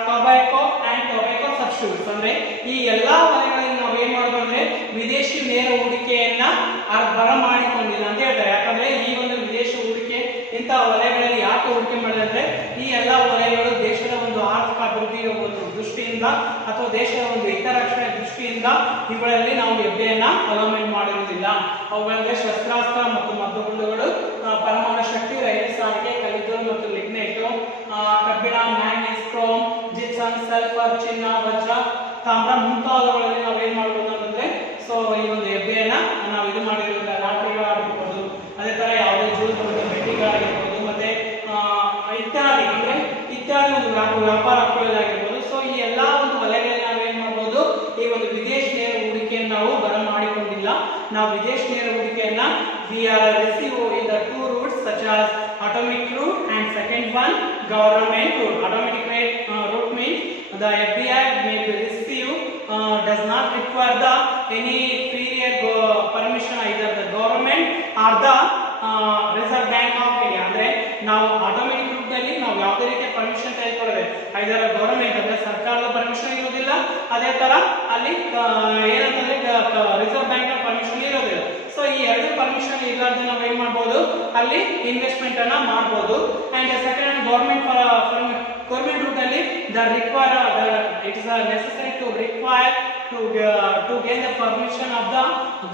tobacco and tobacco substitutes. ಅಂದ್ರೆ ಈ ಎಲ್ಲಾ ವಲಯಗಳಲ್ಲಿ ನಾವು ಏನ್ ಮಾಡ್ತೀವಿ ಅಂದ್ರೆ ವಿದೇಶಿ ನೇರ ಹೂಡಿಕೆಯನ್ನ ಬರಮಾಡಿಕೊಂಡಿಲ್ಲ ಅಂತ ಹೇಳ್ತಾರೆ. ಯಾಕಂದ್ರೆ ಈ ಒಂದು ವಿದೇಶಿ ಹೂಡಿಕೆ ಇಂತಹ ವಲಯಗಳಲ್ಲಿ ಯಾಕೆ ಹೂಡಿಕೆ ಮಾಡಿದ್ರೆ ಈ ಎಲ್ಲಾ ವಲಯಗಳು ದೇಶದ ಒಂದು ಆರ್ಥಿಕ ಅಭಿವೃದ್ಧಿಯ ಒಂದು ದೃಷ್ಟಿಯಿಂದ ಅಥವಾ ದೇಶದ ಒಂದು ಹಿತರಕ್ಷಣೆ ದೃಷ್ಟಿಯಿಂದ ಇವುಗಳಲ್ಲಿ ನಾವು FDIನ ಅಲೋಮೆಂಟ್ ಮಾಡಿರುವುದಿಲ್ಲ. ಅವುಗಳಲ್ಲಿ ಶಸ್ತ್ರಾಸ್ತ್ರ ಮತ್ತು ಮದ್ದುಗುಂಡುಗಳು, ಪರಮಾಣು ಶಕ್ತಿ, ರೈಲು ಸಾರಿಗೆ, ಕಲ್ಲಿದ್ದಲು ಮತ್ತು ಲಿಗ್ನೈಟ್, ಕಬ್ಬಿಣ, manganese, chrome, gypsum tungsten, sulphur, ಚಿನ್ನ, ವಜ್ರ, ತಾಮ್ರ ಮುಂತಾದವುಗಳಲ್ಲಿ ನಾವು ಏನ್ ಮಾಡ್ಬೋದು ಅಂತಂದ್ರೆ ಸೊ ಈ ಒಂದು FDI ನಾವು ಇದು ಮಾಡಿರೋದ್ರಿಂದ ಲಾಟರಿಗಳಾಗಿರ್ಬೋದು, ಅದೇ ತರ ಯಾವುದೇ ಜೂಜುಗಳು, ಬೆಟ್ಟಿಗಳಾಗಿರ್ಬೋದು, ಮತ್ತೆ ಇತ್ಯಾದಿ ಅಂದ್ರೆ ಇತ್ಯಾದಿ ಒಂದು ವ್ಯಾಪಾರ ಹಾಕೊಳ್ಳೋದಾಗಿರ್ಬೋದು. ಸೊ ಈ ಎಲ್ಲಾ ಒಂದು ವಲಯಗಳಲ್ಲಿ ನಾವು ಏನ್ ಮಾಡ್ಬೋದು, ಈ ಒಂದು ವಿದೇಶಿ ನೇರ ಹೂಡಿಕೆಯನ್ನು ನಾವು ಬರಮಾಡಿಕೊಂಡಿಲ್ಲ. ನಾವು ವಿದೇಶಿ ನೇರ ಹೂಡಿಕೆಯನ್ನ we are receive in the two routes such as atomic route and second one government route. Atomic route means the FDI may be receive does not require the any prior permission either the government or the Reserve Bank of India. ಅಂದ್ರೆ ನಾವು automatic root ನಲ್ಲಿ ನಾವು ಯಾವುದೇ ರೀತಿಯ permission ತೆಗೆದುಕೊಳ್ಳದೆ ಐದರ government ಅಂದ್ರೆ ಸರ್ಕಾರದ ಪರ್ಮಿಷನ್ ಇರೋದಿಲ್ಲ, ಅದೇ ತರ ಅಲ್ಲಿ ಏನಂತಂದ್ರೆ ರಿಸರ್ವ್ ಬ್ಯಾಂಕ್ ನ ಪರ್ಮಿಷನ್ ಇರೋದಿಲ್ಲ. ಸೊ ಈ ಎರಡು ಪರ್ಮಿಷನ್ ಇರಲಾರ್ದೆ ನಾವು ಏನ್ ಮಾಡಬಹುದು, ಅಲ್ಲಿ ಇನ್ವೆಸ್ಟ್ಮೆಂಟ್ ಅನ್ನ ಮಾಡಬಹುದು. And second government government route ಅಲ್ಲಿ the require it is necessary to require to gain the permission of the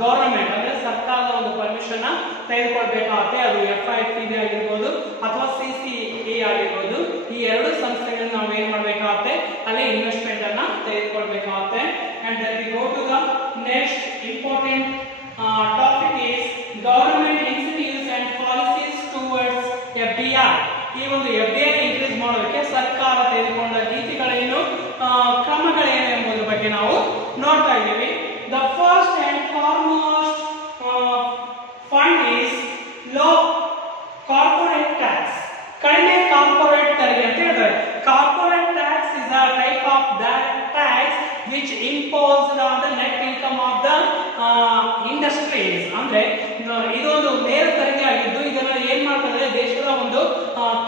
government ಅಂದ್ರೆ ಸರ್ಕಾರದ ಒಂದು ಪರ್ಮಿಷನ್ ತೆಗೆದುಕೊಳ್ಳಬೇಕಾಗುತ್ತೆ. ಅದು FIFB ಆಗಿರ್ಬೋದು ಅಥವಾ CCE ಆಗಿರ್ಬೋದು. ಈ ಎರಡು ಸಂಸ್ಥೆಗಳನ್ನ ನಾವು ಏನ್ ಮಾಡಬೇಕಾಗುತ್ತೆ, ಅಲ್ಲಿ ಇನ್ವೆಸ್ಟ್ಮೆಂಟ್ ಅನ್ನ ತೆಗೆದುಕೊಳ್ಳಬೇಕಾಗುತ್ತೆ. and then we go to the next important topic is government incentives and policies towards FDI. ಈ ಒಂದು FDI ಇನ್ಕ್ರೀಸ್ ಮಾಡೋದಕ್ಕೆ ಸರ್ಕಾರ ತೆಗೆದುಕೊಂಡ ನೀತಿಗಳೇನು, ಕ್ರಮಗಳೇನು ಎಂಬುದರ ಬಗ್ಗೆ ನಾವು ನೋಡ್ತಾ ಇದ್ದೀವಿ. The first and foremost point is low corporate tax. ಕಡಿಮೆ ಕಾರ್ಪೊರೇಟ್ ತೆರಿಗೆ ಅಂತ ಹೇಳ್ತಾರೆ. Corporate tax is a type of direct tax which imposed on the net income of the industries. ಅಂದ್ರೆ ಇದೊಂದು ನೇರ ತೆರಿಗೆ ಆಗಿದ್ದು ಇದನ್ನ ಏನ್ ಮಾಡ್ತಾರೆ, ದೇಶದ ಒಂದು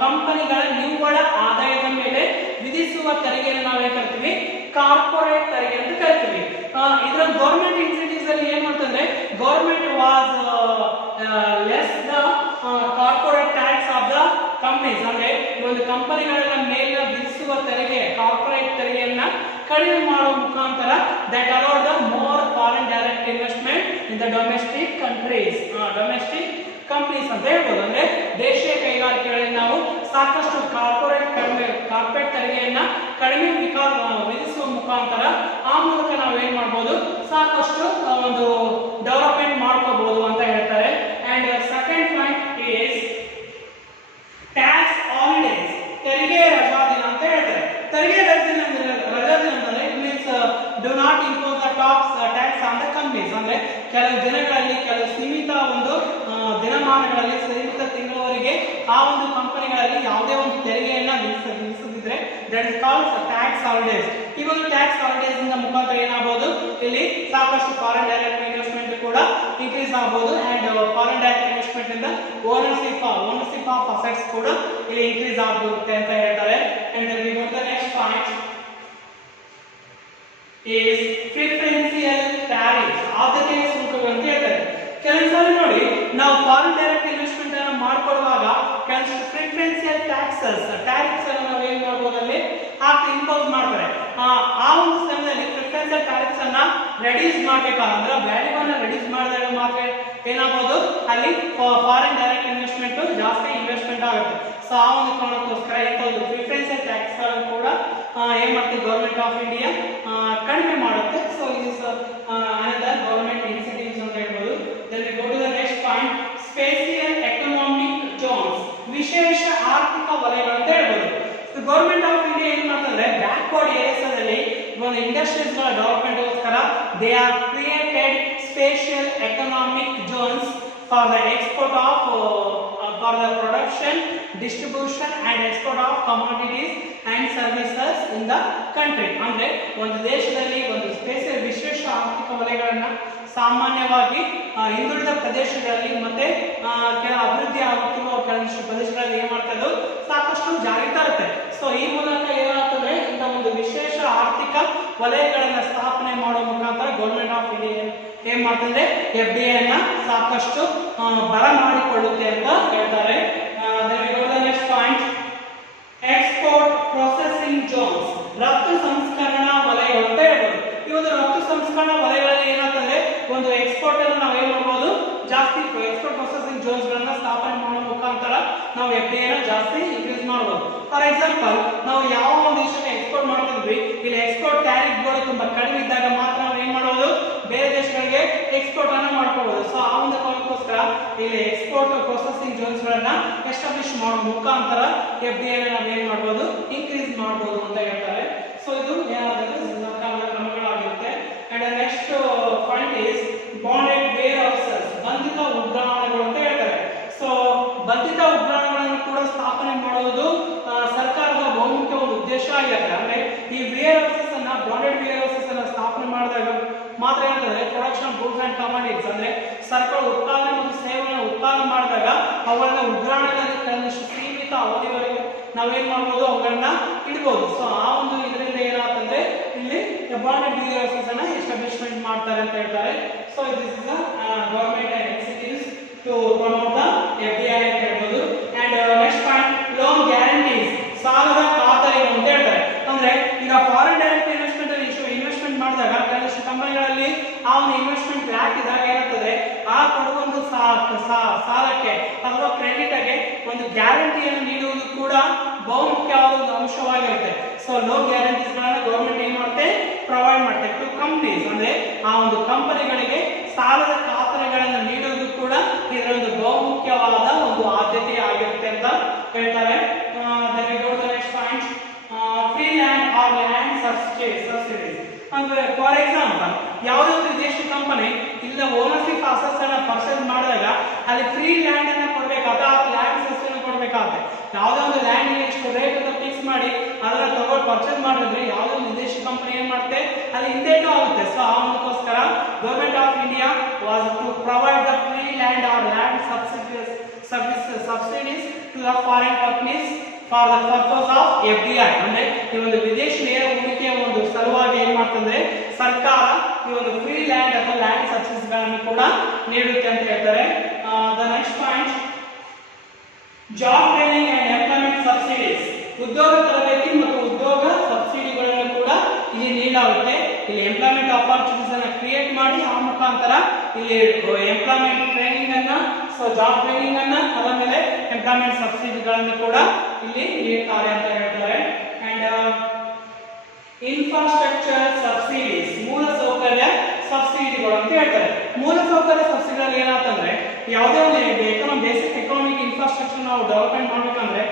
ಕಂಪನಿಗಳ ನಿವ್ವಳ ಆದಾಯದ ಮೇಲೆ ವಿಧಿಸುವ ತೆರಿಗೆಯನ್ನು ನಾವು ಏನ್ ಕರಿತೀವಿ, ಕಾರ್ಪೊರೇಟ್ ತೆರಿಗೆ ಅಂತ ಕರಿತೀವಿ. ಇದರ ಗವರ್ನಮೆಂಟ್ ಇನ್ಸೆಂಟಿವ್ಸ್ ಅಲ್ಲಿ ಏನ್ ಮಾಡ್ತಂದ್ರೆ government was less the corporate tax of the companies. ಅಂದ್ರೆ ಒಂದು ಕಂಪನಿಗಳ ಮೇಲೆ ವಿಧಿಸುವ ತೆರಿಗೆ ಕಾರ್ಪೊರೇಟ್ ತೆರಿಗೆಯನ್ನ ಕಡಿಮೆ ಮಾಡುವ ಮುಖಾಂತರ that allowed the more foreign direct investment in the domestic countries, domestic companies ಅಂತ ಹೇಳ್ಬೋದು. ಅಂದ್ರೆ ದೇಶೀಯ ಕೈಗಾರಿಕೆಗಳಲ್ಲಿ ನಾವು ಸಾಕಷ್ಟು ಕಾರ್ಪೊರೇಟ್ ತೆರಿಗೆಯನ್ನ ಕಡಿಮೆ ವಿಧಿಸುವ ಮುಖಾಂತರ ಆ ಮೂಲಕ ನಾವು ಏನ್ ಮಾಡ್ಬೋದು, ಸಾಕಷ್ಟು ಒಂದು ಡೆವಲಪ್ಮೆಂಟ್ ಮಾಡ್ಕೋಬಹುದು ಅಂತ ಹೇಳ್ತಾರೆ. And second point is tax holidays, ತೆರಿಗೆ ರಜಾದಿನ ಅಂತ ಹೇಳ್ತಾರೆ. ತೆರಿಗೆ ರಜಾದಿನ ಅಂತಂದ್ರೆ it means do not impose the tax on the companies. ಅಂದ್ರೆ ಕೆಲವು ದಿನಗಳಲ್ಲಿ ಕೆಲವು ಸೀಮಿತ ಒಂದು ದಿನಮಾನಗಳಲ್ಲಿ ಸೀಮಿತ ತಿಂಗಳವರೆಗೆ ಆ ಒಂದು ಕಂಪನಿಗಳಲ್ಲಿ ಯಾವುದೇ ಒಂದು ತೆರಿಗೆಯನ್ನ ವಿಧಿಸದಿದ್ರೆ that is called tax holidays. ಈ ಒಂದು ಟ್ಯಾಕ್ಸ್ ಹಾಲಿಡೇಸ್ ಇಂದ ಮುಖಾಂತರ ಏನಾಗಬಹುದು, ಇಲ್ಲಿ ಸಾಕಷ್ಟು ಫಾರಿನ್ ಡೈರೆಕ್ಟ್ ಇನ್ವೆಸ್ಟ್ಮೆಂಟ್ ಕೂಡ ಇನ್ಕ್ರೀಸ್ ಆಗಬಹುದು. ಅಂಡ್ ಫಾರಿನ್ ಡೈರೆಕ್ಟ್ ಇನ್ವೆಸ್ಟ್ಮೆಂಟ್ ಇಂದ ಓನರ್ಶಿಪ್ ಆಫ್ ಅಸೆಟ್ಸ್ ಕೂಡ ಇಲ್ಲಿ ಇನ್ಕ್ರೀಸ್ ಆಗುತ್ತೆ ಅಂತ ಹೇಳ್ತಾರೆ. And we go to the next point is preferential tariffs, ಆದ್ಯತೆಯ ಸುಂಕಗಳು ಅಂತ ಹೇಳ್ತಾರೆ. ಕೆಲವು ಸಲ ನೋಡಿ ನಾವು ಫಾರಿನ್ ಡೈರೆಕ್ಟ್ ಇನ್ವೆಸ್ಟ್ಮೆಂಟ್ ಅನ್ನು ಮಾಡ್ಕೊಳ್ಳುವಾಗ ಕೆಲವು ಪ್ರಿಫರೆನ್ಷಿಯಲ್ ಟ್ಯಾಕ್ಸ್ ಅನ್ನು ನಾವು ಏನ್ ಮಾಡಬಹುದು, ಅಲ್ಲಿ ಇಂಪೋಸ್ ಮಾಡ್ತಾರೆ. ಆ ಒಂದು ಸಮಯದಲ್ಲಿ ಪ್ರಿಫರೆನ್ಷಿಯಲ್ ಟ್ಯಾಕ್ಸ್ ಅನ್ನ ರೆಡ್ಯೂಸ್ ಮಾಡಬೇಕಾದ್ರೆ ವ್ಯಾಲ್ಯೂ ಅನ್ನ ರೆಡ್ಯೂಸ್ ಮಾಡಿದಾಗ ಮಾತ್ರ ಏನಾಗಬಹುದು, ಅಲ್ಲಿ ಫಾರಿನ್ ಡೈರೆಕ್ಟ್ ಇನ್ವೆಸ್ಟ್ಮೆಂಟ್ ಜಾಸ್ತಿ ಇನ್ವೆಸ್ಟ್ಮೆಂಟ್ ಆಗುತ್ತೆ. ಸೊ ಆ ಒಂದು ಕಾರಣಕ್ಕೋಸ್ಕರ ಇಂಥ ಒಂದು ಪ್ರಿಫರೆನ್ಷಿಯಲ್ ಟ್ಯಾಕ್ಸ್ ಗಳನ್ನು ಕೂಡ ಏನ್ ಮಾಡ್ತೀವಿ, ಗವರ್ನಮೆಂಟ್ ಆಫ್ ಇಂಡಿಯಾ ಕಡಿಮೆ ಮಾಡುತ್ತೆ. So is another government incentives ಅಂತ ಹೇಳ್ಬೋದು. Then we go to the next point, special economic zones, ವಿಶೇಷ ಆರ್ಥಿಕ ವಲಯಗಳು ಅಂತ ಹೇಳ್ಬೋದು. ಗವರ್ನಮೆಂಟ್ ಆಫ್ ಇಂಡಿಯಾ ಏನ್ ಮಾಡ್ತಂದ್ರೆ ಬ್ಯಾಕ್ವರ್ಡ್ ಏರಿಯಾಸ್ ಅಲ್ಲಿ ಒಂದು ಇಂಡಸ್ಟ್ರೀಸ್ ಗಳ ಡೆವಲಪ್ಮೆಂಟ್ ಗೋಸ್ಕರ they are created spatial economic zones for the export of for the production, distribution and export of commodities and services in the country. ಅಂದ್ರೆ ಒಂದು ದೇಶದಲ್ಲಿ ಒಂದು ಸ್ಪೇಷಿಯಲ್ ವಿಶೇಷ ಆರ್ಥಿಕ ವಲಯಗಳನ್ನ ಸಾಮಾನ್ಯವಾಗಿ ಹಿಂದುಳಿದ ಪ್ರದೇಶಗಳಲ್ಲಿ ಮತ್ತೆ ಕೆಲ ಅಭಿವೃದ್ಧಿ ಆಗುತ್ತಿರುವ ಕೆಲವೊಂದಿಷ್ಟು ಪ್ರದೇಶಗಳಲ್ಲಿ ಏನ್ ಮಾಡ್ತಾರೆ, ಸಾಕಷ್ಟು ಜಾರಿ ತರುತ್ತೆ. ಸೊ ಈ ಮೂಲಕ ಏನಾಗ್ತದೆ, ಇಂಥ ಒಂದು ವಿಶೇಷ ಆರ್ಥಿಕ ವಲಯಗಳನ್ನ ಸ್ಥಾಪನೆ ಮಾಡುವ ಮುಖಾಂತರ ಗವರ್ನಮೆಂಟ್ ಆಫ್ ಇಂಡಿಯಾ ಏನ್ ಮಾಡ್ತಂದ್ರೆ FDI ಅನ್ನ ಸಾಕಷ್ಟು ಬರ ಮಾಡಿಕೊಳ್ಳುತ್ತೆ ಅಂತ ಹೇಳ್ತಾರೆ. Next point, export processing zones, ರಫ್ತು ಸಂಸ್ಕರಣಾ ವಲಯಗಳು ಅಂತ ಹೇಳ್ಬೋದು. ಈ ಒಂದು ರಫ್ತು ಸಂಸ್ಕರಣಾ ವಲಯಗಳಲ್ಲಿ ಏನಾಗ್ತದೆ, ಒಂದು ಎಕ್ಸ್ಪೋರ್ಟ್ ಅನ್ನು ನಾವು ಏನ್ ಮಾಡಬಹುದು, ಜಾಸ್ತಿ ಎಕ್ಸ್ಪೋರ್ಟ್ ಪ್ರೊಸೆಸಿಂಗ್ ಜೋನ್ಸ್ ಗಳನ್ನ ಸ್ಥಾಪನೆ ಮಾಡೋ ಮುಖಾಂತರ ನಾವು FDI ನ ಜಾಸ್ತಿ ಇನ್ಕ್ರೀಸ್ ಮಾಡಬಹುದು. ಫಾರ್ ಎಕ್ಸಾಂಪಲ್, ನಾವು ಯಾವ ಒಂದು ದೇಶಕ್ಕೆ ಎಕ್ಸ್ಪೋರ್ಟ್ ಮಾಡ್ತಿದ್ವಿ, ಇಲ್ಲಿ ಎಕ್ಸ್ಪೋರ್ಟ್ ಟ್ಯಾರಿಫ್ ಗಳು ತುಂಬಾ ಕಡಿಮೆ ಇದ್ದಾಗ ಮಾತ್ರ ನಾವು ಏನ್ ಮಾಡಬಹುದು, ಬೇರೆ ದೇಶಗಳಿಗೆ ಎಕ್ಸ್ಪೋರ್ಟ್ ಅನ್ನು ಮಾಡ್ಕೊಬಹುದು. ಸೊ ಆ ಒಂದು ಕಾರಣಕ್ಕೋಸ್ಕರ ಇಲ್ಲಿ ಎಕ್ಸ್ಪೋರ್ಟ್ ಪ್ರೊಸೆಸಿಂಗ್ ಜೋನ್ಸ್ ಗಳನ್ನ ಎಸ್ಟಾಬ್ಲಿಷ್ ಮಾಡೋ ಮುಖಾಂತರ FDI ನ ನಾವು ಏನ್ ಮಾಡಬಹುದು, ಇನ್ಕ್ರೀಸ್ ಮಾಡಬಹುದು ಅಂತ ಹೇಳ್ತಾರೆ. ಸೊ ಇದು ಏನಾದರೂ ಸರ್ಕಾರದ ಕ್ರಮಗಳಾಗಿರುತ್ತೆ. And next point is bonded warehouses, ಬಂಧಿತ ಉಗ್ರಾಣಗಳು ಅಂತ ಹೇಳ್ತಾರೆ. ಸೊ ಬಂಧಿತ ಉಗ್ರಾಣಗಳನ್ನು ಕೂಡ ಸ್ಥಾಪನೆ ಮಾಡುವುದು ಸರ್ಕಾರದ ಬಹುಮುಖ್ಯ ಒಂದು ಉದ್ದೇಶ ಆಗಿರುತ್ತೆ. ಅಂದ್ರೆ ಈ ವೇರ್ ಹೌಸಸ್ ಅನ್ನ, ಬಾಂಡೆಡ್ ವೇರ್ ಹೌಸಸ್ ಅನ್ನ ಸ್ಥಾಪನೆ ಮಾಡಿದಾಗ ಮಾತ್ರ ಏನಂತಂದ್ರೆ ಪ್ರೊಡಕ್ಷನ್ ಗೂಡ್ಸ್ ಅಂಡ್ ಕಮಾಡಿಟೀಸ್, ಅಂದ್ರೆ ಸರ್ಕಾರ ಉತ್ಪಾದನೆ ಮತ್ತು ಸೇವೆಗಳನ್ನು ಉತ್ಪಾದನೆ ಮಾಡಿದಾಗ ಅವುಗಳನ್ನ ಉಗ್ರಾಣಗಳಲ್ಲಿ ಕೆಲವೊಂದಿಷ್ಟು ಸೀಮಿತ ಅವಧಿವರೆಗೆ ನಾವೇನ್ ಮಾಡ್ಬೋದು, ಅವುಗಳನ್ನ ಇಡಬಹುದು. ಸೊ ಆ ಒಂದು ಇದರಿಂದ ಏನಾಗ್ತಂದ್ರೆ ಇಲ್ಲಿ ಬಾಂಡೆಡ್ ವೇರ್ ಹೌಸಸ್ ಅನ್ನ ಎಸ್ಟಾಬ್ಲಿಷ್ಮೆಂಟ್ ಮಾಡ್ತಾರೆ ಅಂತ ಹೇಳ್ತಾರೆ. So this is government and institutes to promote the FDI ಅಂತ ಹೇಳ್ಬೋದು. And next point, loan guarantees, ಸಾಲದ ಖಾತರಿಗಳು ಅಂತ ಹೇಳ್ತಾರೆ. ಅಂದ್ರೆ ಈಗ ಫಾರಿನ್ ಡೈರೆಕ್ಟ್ ಇನ್ವೆಸ್ಟ್ಮೆಂಟ್ ಅಲ್ಲಿ ಇನ್ವೆಸ್ಟ್ಮೆಂಟ್ ಮಾಡಿದಾಗ ಕೆಲವಷ್ಟು ಕಂಪನಿಗಳಲ್ಲಿ ಆ ಒಂದು ಇನ್ವೆಸ್ಟ್ಮೆಂಟ್ ಬ್ಯಾಕ್ ಇದ್ದಾಗ ಏನಾಗ್ತದೆ, ಆ ಕೊಡುವ ಒಂದು ಸಾಲಕ್ಕೆ ಅಥವಾ ಕ್ರೆಡಿಟ್ಗೆ ಒಂದು ಗ್ಯಾರಂಟಿಯನ್ನು ನೀಡುವುದು ಕೂಡ ಬಹುಮುಖ್ಯವಾದ ಒಂದು ಅಂಶವಾಗಿರುತ್ತೆ. ಸೊ ಲೋನ್ ಗ್ಯಾರಂಟೀಸ್ ಗಳನ್ನ ಗವರ್ನಮೆಂಟ್ ಏನ್ ಮಾಡುತ್ತೆ, ಪ್ರೊವೈಡ್ ಮಾಡುತ್ತೆ ಟು ಕಂಪನೀಸ್, ಅಂದ್ರೆ ಆ ಒಂದು ಕಂಪನಿಗಳಿಗೆ ಸಾಲದ ಖಾತರಿಗಳನ್ನು ನೀಡುವುದು ಕೂಡ ಇದರ ಒಂದು ಬಹುಮುಖ್ಯವಾದ ಒಂದು ಆದ್ಯತೆ ಆಗಿರುತ್ತೆ ಅಂತ ಹೇಳ್ತಾರೆ. Next point, free land or land subsidies. ಅಂದ್ರೆ ಫಾರ್ ಎಕ್ಸಾಂಪಲ್, ಯಾವುದೇ ಒಂದು ವಿದೇಶಿ ಕಂಪನಿ ಇಲ್ಲ ಓನರ್ಶಿಪ್ ಅಸೆಟ್ಸ್ ಅನ್ನ ಪರ್ಚೇಸ್ ಮಾಡಿದಾಗ ಅಲ್ಲಿ ಫ್ರೀ ಲ್ಯಾಂಡ್ ಅನ್ನ ಕೊಡಬೇಕಾದ್ರೆ ಆ ಲ್ಯಾಂಡ್ ಸಬ್ಸಿಡಿ ಕೊಡಬೇಕಾಗುತ್ತೆ. ಯಾವುದೇ ಒಂದು ಲ್ಯಾಂಡ್ ಎಷ್ಟು ರೇಟ್ ಅಂತ ಫಿಕ್ಸ್ ಮಾಡಿ ಅದನ್ನ ತಗೊಂಡು ಪರ್ಚೇಸ್ ಮಾಡಿದ್ರೆ ಯಾವುದೇ ಒಂದು ವಿದೇಶಿ ಕಂಪನಿ ಏನ್ ಮಾಡುತ್ತೆ, ಅಲ್ಲಿ ಹಿಂದೇಟು ಆಗುತ್ತೆ. ಸೊ ಆ ಒಂದಕ್ಕೋಸ್ಕರ government of India was to provide the free land or land subsidies to the foreign companies for the purpose of FDI. ಅಂದ್ರೆ ಈ ಒಂದು ವಿದೇಶಿ ನೇರ ಹೂಡಿಕೆಯ ಒಂದು ಸಲುವಾಗಿ ಏನ್ ಮಾಡ್ತಂದ್ರೆ ಸರ್ಕಾರ ಈ ಒಂದು ಫ್ರೀ ಲ್ಯಾಂಡ್ ಅಥವಾ ಲ್ಯಾಂಡ್ ಸಬ್ಸಿಡೀಸ್ ಗಳನ್ನು ಕೂಡ ನೀಡುತ್ತೆ ಅಂತ ಹೇಳ್ತಾರೆ. The next point, job training and employment subsidies, ಉದ್ಯೋಗ ತರಬೇತಿ ಮತ್ತು ಉದ್ಯೋಗ ಸಬ್ಸಿಡಿಗಳನ್ನು ಕೂಡ ಇಲ್ಲಿ ನೀಡಲಾಗುತ್ತೆ. ಇಲ್ಲಿ ಎಂಪ್ಲಾಯ್ಮೆಂಟ್ ಆಪರ್ಚುನಿಟೀಸ್ ಅನ್ನು ಕ್ರಿಯೇಟ್ ಮಾಡಿ ಆ ಮುಖಾಂತರ ಇಲ್ಲಿ ಎಂಪ್ಲಾಯ್ಮೆಂಟ್ ಟ್ರೈನಿಂಗ್ ಅನ್ನ, ಸೊ ಜಾಬ್ ಟ್ರೈನಿಂಗ್ ಅನ್ನ, ಅದರ ಮೇಲೆ ಎಂಪ್ಲಾಯ್ಮೆಂಟ್ ಸಬ್ಸಿಡಿಗಳನ್ನು ಕೂಡ ಇಲ್ಲಿ ನೀಡುತ್ತಾರೆ ಅಂತ ಹೇಳ್ತಾರೆ. ಅಂಡ್ ಇನ್ಫ್ರಾಸ್ಟ್ರಕ್ಚರ್ ಸಬ್ಸಿಡೀಸ್, ಮೂಲಸೌಕರ್ಯ ಸಬ್ಸಿಡಿಗಳು ಅಂತ ಹೇಳ್ತಾರೆ. ಮೂಲಸೌಕರ್ಯ ಸಬ್ಸಿಡಿಗಳು ಏನಾಗ್ತಂದ್ರೆ ಯಾವುದೇ ಒಂದು ಬೇಸಿಕ್ ಎಕನಾಮಿಕ್ ಇನ್ಫ್ರಾಸ್ಟ್ರಕ್ಚರ್ ನಾವು ಡೆವಲಪ್ಮೆಂಟ್ ಮಾಡ್ಬೇಕಂದ್ರೆ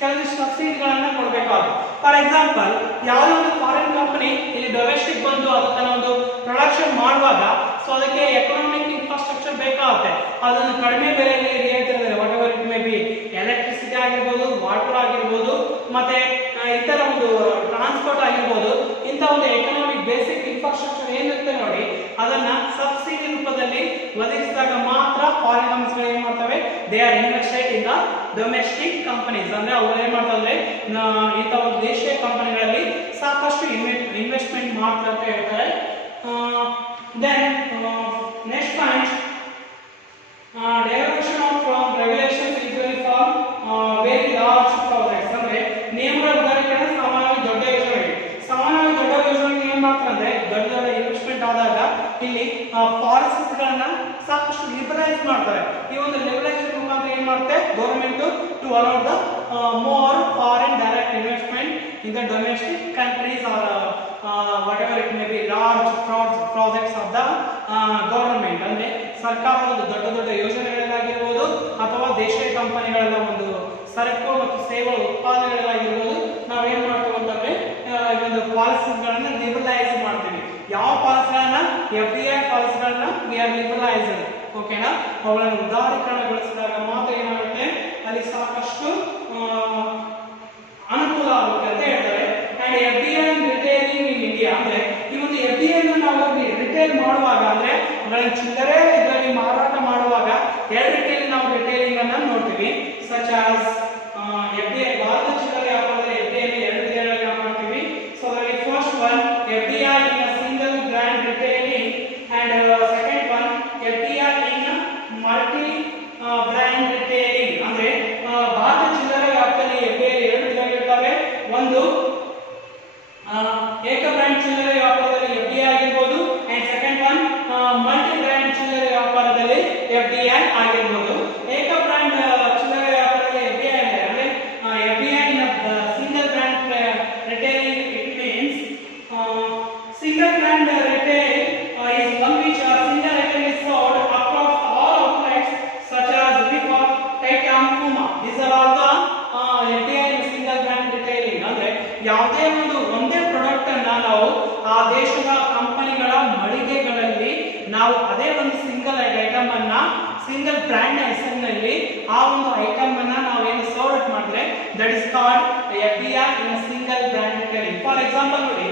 ಕೆಲವೊಂದು ಸಬ್ಸಿಡಿಗಳನ್ನ ಕೊಡಬೇಕಾಗುತ್ತೆ. ಫಾರ್ ಎಕ್ಸಾಂಪಲ್, ಯಾವುದೇ ಒಂದು ಫಾರಿನ್ ಕಂಪನಿ ಇಲ್ಲಿ ಡೊಮೆಸ್ಟಿಕ್ ಬಂದು ಅದನ್ನ ಒಂದು ಪ್ರೊಡಕ್ಷನ್ ಮಾಡುವಾಗ ಸೊ ಅದಕ್ಕೆ ಎಕನಾಮಿಕ್ ಇನ್ಫ್ರಾಸ್ಟ್ರಕ್ಚರ್ ಬೇಕಾಗುತ್ತೆ. ಅದನ್ನು ಕಡಿಮೆ ಬೆಲೆಯಲ್ಲಿ ಹೇಳ್ತಿರ್ತಾರೆ, what ever it may be, electricity ಆಗಿರ್ಬೋದು, ವಾಟರ್ ಆಗಿರ್ಬೋದು, ಮತ್ತೆ ಇತರ ಒಂದು ಟ್ರಾನ್ಸ್ಪೋರ್ಟ್ ಆಗಿರ್ಬೋದು. ಇಂಥ ಒಂದು ಎಕನಾಮಿಕ್ ಬೇಸಿಕ್ ಇನ್ಫ್ರಾಸ್ಟ್ರಕ್ಚರ್ ಏನಿರುತ್ತೆ ನೋಡಿ, ಅದನ್ನ ಸಬ್ಸಿಡಿ ರೂಪದಲ್ಲಿ ಒದಗಿಸಿದಾಗ ಮಾತ್ರ ಫಾರಿನ್ ಕಂಪನಿಗಳು ಏನ್ ಮಾಡ್ತವೆ, they are invested in the domestic companies. ಅಂದ್ರೆ ಅವು ಏನ್ ಮಾಡ್ತವೆ, ಇಂಥ ಒಂದು ದೇಶೀಯ ಕಂಪನಿಗಳಲ್ಲಿ ಸಾಕಷ್ಟು ಇನ್ವೆಸ್ಟ್ಮೆಂಟ್ ಮಾಡ್ತಾರೆ ಅಂತ ಹೇಳ್ತಾರೆ. Then next point, devolution of regulations usually for very large projects. ಅಂದ್ರೆ ನಿಯಮಗಳ ಉದಾಹರಣೆ ಸಾಮಾನ್ಯವಾಗಿ ದೊಡ್ಡ ಯೋಜನೆಗಳು. ಸಾಮಾನ್ಯವಾಗಿ ದೊಡ್ಡ ಯೋಜನೆಗಳು ಏನ್ ಮಾಡ್ತಾರೆ, ದೊಡ್ಡ ದೊಡ್ಡ ಇನ್ವೆಸ್ಟ್ಮೆಂಟ್ ಆದಾಗ ಇಲ್ಲಿ ಪಾಲಿಸೀಸ್ ಗಳನ್ನ ಸಾಕಷ್ಟು ಲಿಬರಲೈಸ್ ಮಾಡ್ತಾರೆ. ಈ ಒಂದು ಲಿಬರಲೈಸೇಷನ್ ಮುಖಾಂತರ ಏನ್ ಮಾಡುತ್ತೆ government to allow the more foreign direct investment in the domestic countries or whatever it may be large projects of the government. ಅಂದ್ರೆ ಸರ್ಕಾರದ ಒಂದು ದೊಡ್ಡ ದೊಡ್ಡ ಯೋಜನೆಗಳಾಗಿರಬಹುದು ಅಥವಾ ದೇಶೀಯ ಕಂಪನಿಗಳ ಒಂದು ಸರಕು ಮತ್ತು ಸೇವಾ ಉತ್ಪಾದನೆಗಳಾಗಿರಬಹುದು, ನಾವೇನ್ ಮಾಡ್ತೀವಿ ಅಂತಂದ್ರೆ ಒಂದು ಪಾಲಿಸಿಗಳನ್ನ ಲಿಬರಲೈಸ್ ಮಾಡ್ತೀವಿ. ಯಾವ ಪಾಲಿಸಿಗಳನ್ನ, FDI ಪಾಲಿಸಿಗಳನ್ನ ವಿ ಆರ್ ಲಿಬರಲೈಸ್ಡ್. ಓಕೆನಾ, ಅವುಗಳನ್ನು ಉದಾರೀಕರಣಗೊಳಿಸಿದಾಗ ಮಾತ್ರ ಏನಾಗುತ್ತೆ, ಅಲ್ಲಿ ಸಾಕಷ್ಟು ಅನುಕೂಲ ಆಗುತ್ತೆ ಅಂತ ಹೇಳ್ತಾರೆ. And FDI retailing in India, ಅಂದ್ರೆ ಈ ಒಂದು FDI ನಾವು ರಿಟೇಲ್ ಮಾಡುವಾಗ ಅಂದ್ರೆ ಚಿಲ್ಲರೆ ಇದರಲ್ಲಿ ಮಾರಾಟ ಮಾಡುವಾಗ ಎರಡು ರೀತಿಯಲ್ಲಿ ನಾವು ರಿಟೇಲಿಂಗ್ ಅನ್ನ ನೋಡ್ತೀವಿ. ಸಚ್ ಆಸ್ FDI ಭಾರತ ಚಿಲ್ಲರೆ ವ್ಯಾಪಾರದಲ್ಲಿ FDI ಎರಡು ರೀತಿಯಲ್ಲಿ ಮಾಡ್ತೀವಿ. ಸೊ ಅದರಲ್ಲಿ first one FDI in single brand retailing and second one FDI in multi brand retailing. ಅಂದ್ರೆ ಭಾರತ ಚಿಲ್ಲರೆ ವ್ಯಾಪಾರದಲ್ಲಿ FDI ಎರಡು ವಿಧಗಳಿರ್ತವೆ. ಒಂದು ಏಕ ಬ್ರ್ಯಾಂಡ್ ಚಿಲ್ಲರೆ ವ್ಯಾಪಾರದಲ್ಲಿ FDI ಆಗಿರಬಹುದು, and second one multi brand ಚಿಲ್ಲರೆ ವ್ಯಾಪಾರದಲ್ಲಿ FDI ಆಗಿರಬಹುದು. ಏಕ ಬ್ರಾಂಡ್ ಚಿಲ್ಲರೆ ವ್ಯಾಪಾರದಲ್ಲಿ FDI ಅಂದ್ರೆ FDI in a single brand retailing, it means single brand retail is one which a single item is sold across all outlets such as Reebok, Titan, Puma. These are all the FDI in single brand retailing. ಅಂದ್ರೆ ಯಾವುದೇ ಒಂದೇ product ಅನ್ನ ನಾವು ಆ ದೇಶದ ಕಂಪನಿಗಳ ಮಳಿಗೆಗಳಲ್ಲಿ ನಾವು ಅದೇ ಒಂದು ಸಿಂಗಲ್ ಐಟಮ್ ಅನ್ನ ಸಿಂಗಲ್ ಬ್ರ್ಯಾಂಡ್ ಹೆಸರಿನಲ್ಲಿ ಆ ಒಂದು ಐಟಮ್ ಅನ್ನ ನಾವು ಏನು ಸೋರ್ಟ್ ಮಾಡಿದ್ರೆ that is called FDI in a single brand retailing. For example ನೋಡಿ,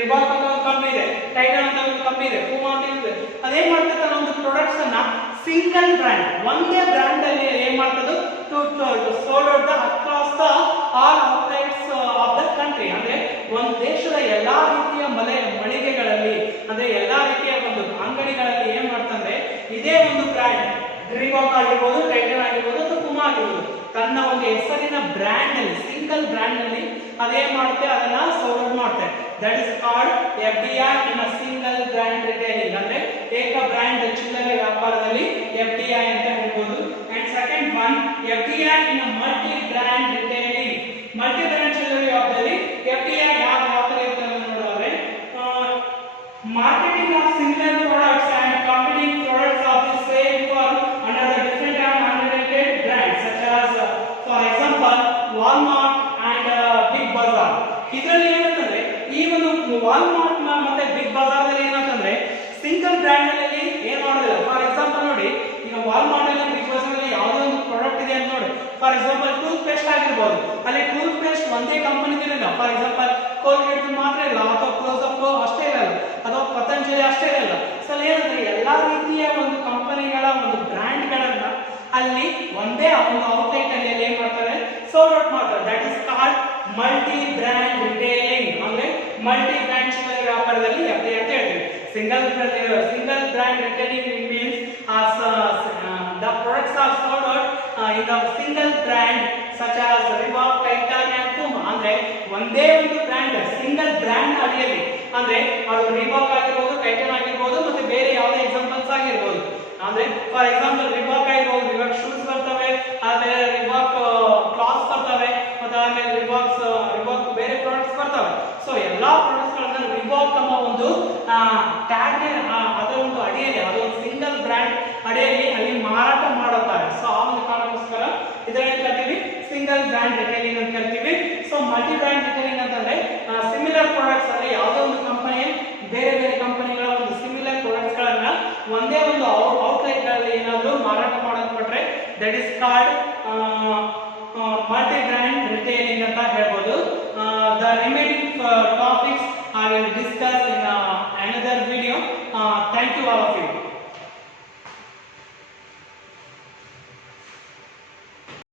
ರಿಬಾಕ್ ಅಂತ ಒಂದು ಕಂಪನಿ ಇದೆ, ಟೈಟನ್ ಅಂತ ಒಂದು ಕಂಪನಿ ಇದೆ, ಪೂಮಾ ಅಂತ ಇದೆ. ಅದೇನ್ ಮಾಡ್ತಾರೆ, ಒಂದು ಪ್ರಾಡಕ್ಟ್ಸ್ ಅನ್ನ ಸಿಂಗಲ್ ಬ್ರ್ಯಾಂಡ್ ಒಂದೇ ಬ್ರ್ಯಾಂಡ್ ಅಲ್ಲಿ ಏನ್ ಮಾಡ್ತದೆ to sold out the across the all outlets of the country. ಅಂದ್ರೆ ಒಂದು ದೇಶದ ಎಲ್ಲಾ ರೀತಿಯ ಮಳಿಗೆಗಳಲ್ಲಿ ಅಂದ್ರೆ ಎಲ್ಲಾ ರೀತಿಯ ಒಂದು ಅಂಗಡಿಗಳಲ್ಲಿ ಏನ್ ಮಾಡ್ತಂದ್ರೆ ಇದೇ ಒಂದು ಬ್ರ್ಯಾಂಡ್ ರಿಬಾಕ್ ಆಗಿರ್ಬೋದು, ಟೈಟನ್ ಆಗಿರ್ಬೋದು ಅಥವಾ ಪೂಮಾ ಆಗಿರ್ಬೋದು ತನ್ನ ಒಂದು ಹೆಸರಿನ ಬ್ರ್ಯಾಂಡ್ ಅಲ್ಲಿ ಸಿಂಗಲ್ ಬ್ರ್ಯಾಂಡ್ ಅಲ್ಲಿ ಅದೇನ್ ಮಾಡುತ್ತೆ ಅದನ್ನ ಸೋಲ್ಡ್ ಮಾಡುತ್ತೆ. That is called FDI in a single brand retailing. ಅಂದ್ರೆ ಏಕ ಬ್ರ್ಯಾಂಡ್ ಚಿಲ್ಲರೆ ವ್ಯಾಪಾರದಲ್ಲಿ FDI ಅಂತ ಹೇಳ್ಬೋದು. And second one FDI in a multi brand retailing. Multi brand ಚಿಲ್ಲರೆ ವ್ಯಾಪಾರದಲ್ಲಿ FDI ಯಾವ ತರ ಇರುತ್ತೆ ಅಂತ ನೋಡಿದ್ರೆ marketing of similar products and competing products of the same firm under the different and unrelated brands such as for example Walmart and Big Bazaar. ಇದರಲ್ಲಿ ಏನಂತಂದ್ರೆ ಈ ಒಂದು ವಾಲ್ಮಾರ್ಟ್ ಮತ್ತೆ ಬಿಗ್ ಬಜಾರ್ ಅಲ್ಲಿ ಏನಂತಂದ್ರೆ ಸಿಂಗಲ್ ಬ್ರ್ಯಾಂಡ್ ಅಲ್ಲಿ ಏನ್ ಮಾಡೋದಿಲ್ಲ. ಫಾರ್ ಎಕ್ಸಾಂಪಲ್ ನೋಡಿ, ಈಗ ವಾಲ್ಮಾರ್ಟ್ ಅಲ್ಲಿ ಬಿಗ್ ಬಜಾರ್ ಅಲ್ಲಿ ಯಾವುದೋ ಒಂದು ಪ್ರಾಡಕ್ಟ್ ಇದೆ ಅಂತ ನೋಡಿ, ಫಾರ್ ಎಕ್ಸಾಂಪಲ್ ಟೂತ್ ಪೇಸ್ಟ್ ಆಗಿರ್ಬೋದು, ಅಲ್ಲಿ ಟೂತ್ ಪೇಸ್ಟ್ ಒಂದೇ ಕಂಪನಿ ಇರಲ್ಲ. ಫಾರ್ ಎಕ್ಸಾಂಪಲ್ ಕೋಲ್ಗೇಟ್ ಮಾತ್ರ ಇಲ್ಲ, ಅಥವಾ ಕ್ಲೋಸ್ ಅಪ್ ಅಷ್ಟೇ ಇರಲ್ಲ, ಅಥವಾ ಪತಂಜಲಿ ಅಷ್ಟೇ ಇರಲ್ಲ. ಸೊ ಏನಂದ್ರೆ ಎಲ್ಲಾ ರೀತಿಯ ಒಂದು ಕಂಪನಿಗಳ ಒಂದು ಬ್ರ್ಯಾಂಡ್ ಗಳನ್ನ ಅಲ್ಲಿ ಒಂದೇ ಒಂದು ಔಟ್ಲೆಟ್ ಅಲ್ಲಿ ಏನ್ ಮಾಡ್ತಾರೆ ಸೋಲ್ಡ್ ಔಟ್ ಮಾಡ್ತಾರೆ. That is called multi brand retailing. ಅಂದ್ರೆ ಮಲ್ಟಿ ಬ್ರ್ಯಾಂಡ್ ಚಿಲ್ಲರೆ ವ್ಯಾಪಾರದಲ್ಲಿ FDI ಅಂತ ಹೇಳ್ತೀವಿ. Single brand retailing means the products are sold out in the single brand such as Reebok, Titan and Puma. ಅಂದ್ರೆ ಒಂದೇ ಒಂದು ಬ್ರ್ಯಾಂಡ್ ಸಿಂಗಲ್ ಬ್ರ್ಯಾಂಡ್ ಅಡಿಯಲ್ಲಿ, ಅಂದ್ರೆ ಅದು ರಿಬಾಕ್ ಆಗಿರ್ಬೋದು, ಟೈಟನ್ ಆಗಿರ್ಬೋದು, ಮತ್ತೆ ಬೇರೆ ಯಾವುದೇ ಎಕ್ಸಾಂಪಲ್ಸ್ ಆಗಿರ್ಬೋದು. ಅಂದ್ರೆ ಫಾರ್ ಎಕ್ಸಾಂಪಲ್ ರಿಬಾಕ್ ಆಗಿರ್ಬೋದು, ರಿಬಾಕ್ ಶೂಸ್ ಬರ್ತವೆ, ಆಮೇಲೆ ರಿಬಾಕ್ ಕ್ಲಾತ್ಸ್ ಬರ್ತವೆ, ಮತ್ತೆ ಆಮೇಲೆ ರಿಬಾಕ್ ಬೇರೆ ಪ್ರಾಡಕ್ಟ್ಸ್ ಬರ್ತವೆ. ಸೊ ಎಲ್ಲಾ ಪ್ರಾಡಕ್ಟ್ಸ್ ಗಳನ್ನ ರಿಬಾಕ್ ಅನ್ನೋ ಒಂದು ಟ್ಯಾಗ್ ಅದರ ಒಂದು ಅಡಿಯಲ್ಲಿ, ಅದೊಂದು ಸಿಂಗಲ್ ಬ್ರ್ಯಾಂಡ್ ಅಡಿಯಲ್ಲಿ ಅಲ್ಲಿ ಮಾರಾಟ ಮಾಡುತ್ತಾರೆ. ಸೊ ಆ ಒಂದು ಕಾರಣಕ್ಕೋಸ್ಕರ ಇದರಲ್ಲಿ ಕರಿತೀವಿ ಸಿಂಗಲ್ ಬ್ರ್ಯಾಂಡ್ ರಿಟೇಲಿಂಗ್ ಅಂತ ಕರಿತೀವಿ. ಸೊ ಮಲ್ಟಿ ಬ್ರ್ಯಾಂಡ್ ರಿಟೇಲಿಂಗ್ ಅಂತಂದ್ರೆ ಸಿಮಿಲರ್ ಪ್ರಾಡಕ್ಟ್ಸ್ ಅಲ್ಲಿ ಯಾವುದೋ ಒಂದು ಕಂಪನಿ ಬೇರೆ ಬೇರೆ ಕಂಪನಿಗಳ ಒಂದು ಸಿಮಿಲರ್ ಪ್ರಾಡಕ್ಟ್ಸ್ ಗಳನ್ನ ಒಂದೇ ಒಂದು ಔಟ್ಲೆಟ್ ಗಳಲ್ಲಿ ಏನಾದರೂ ಮಾರಾಟ ಮಾಡೋದು ಕೊಟ್ರೆ that is called multi brand retailing ಅಂತ ಹೇಳ್ಬೋದು. The remaining topics I will discuss in another video. Thank you all of you.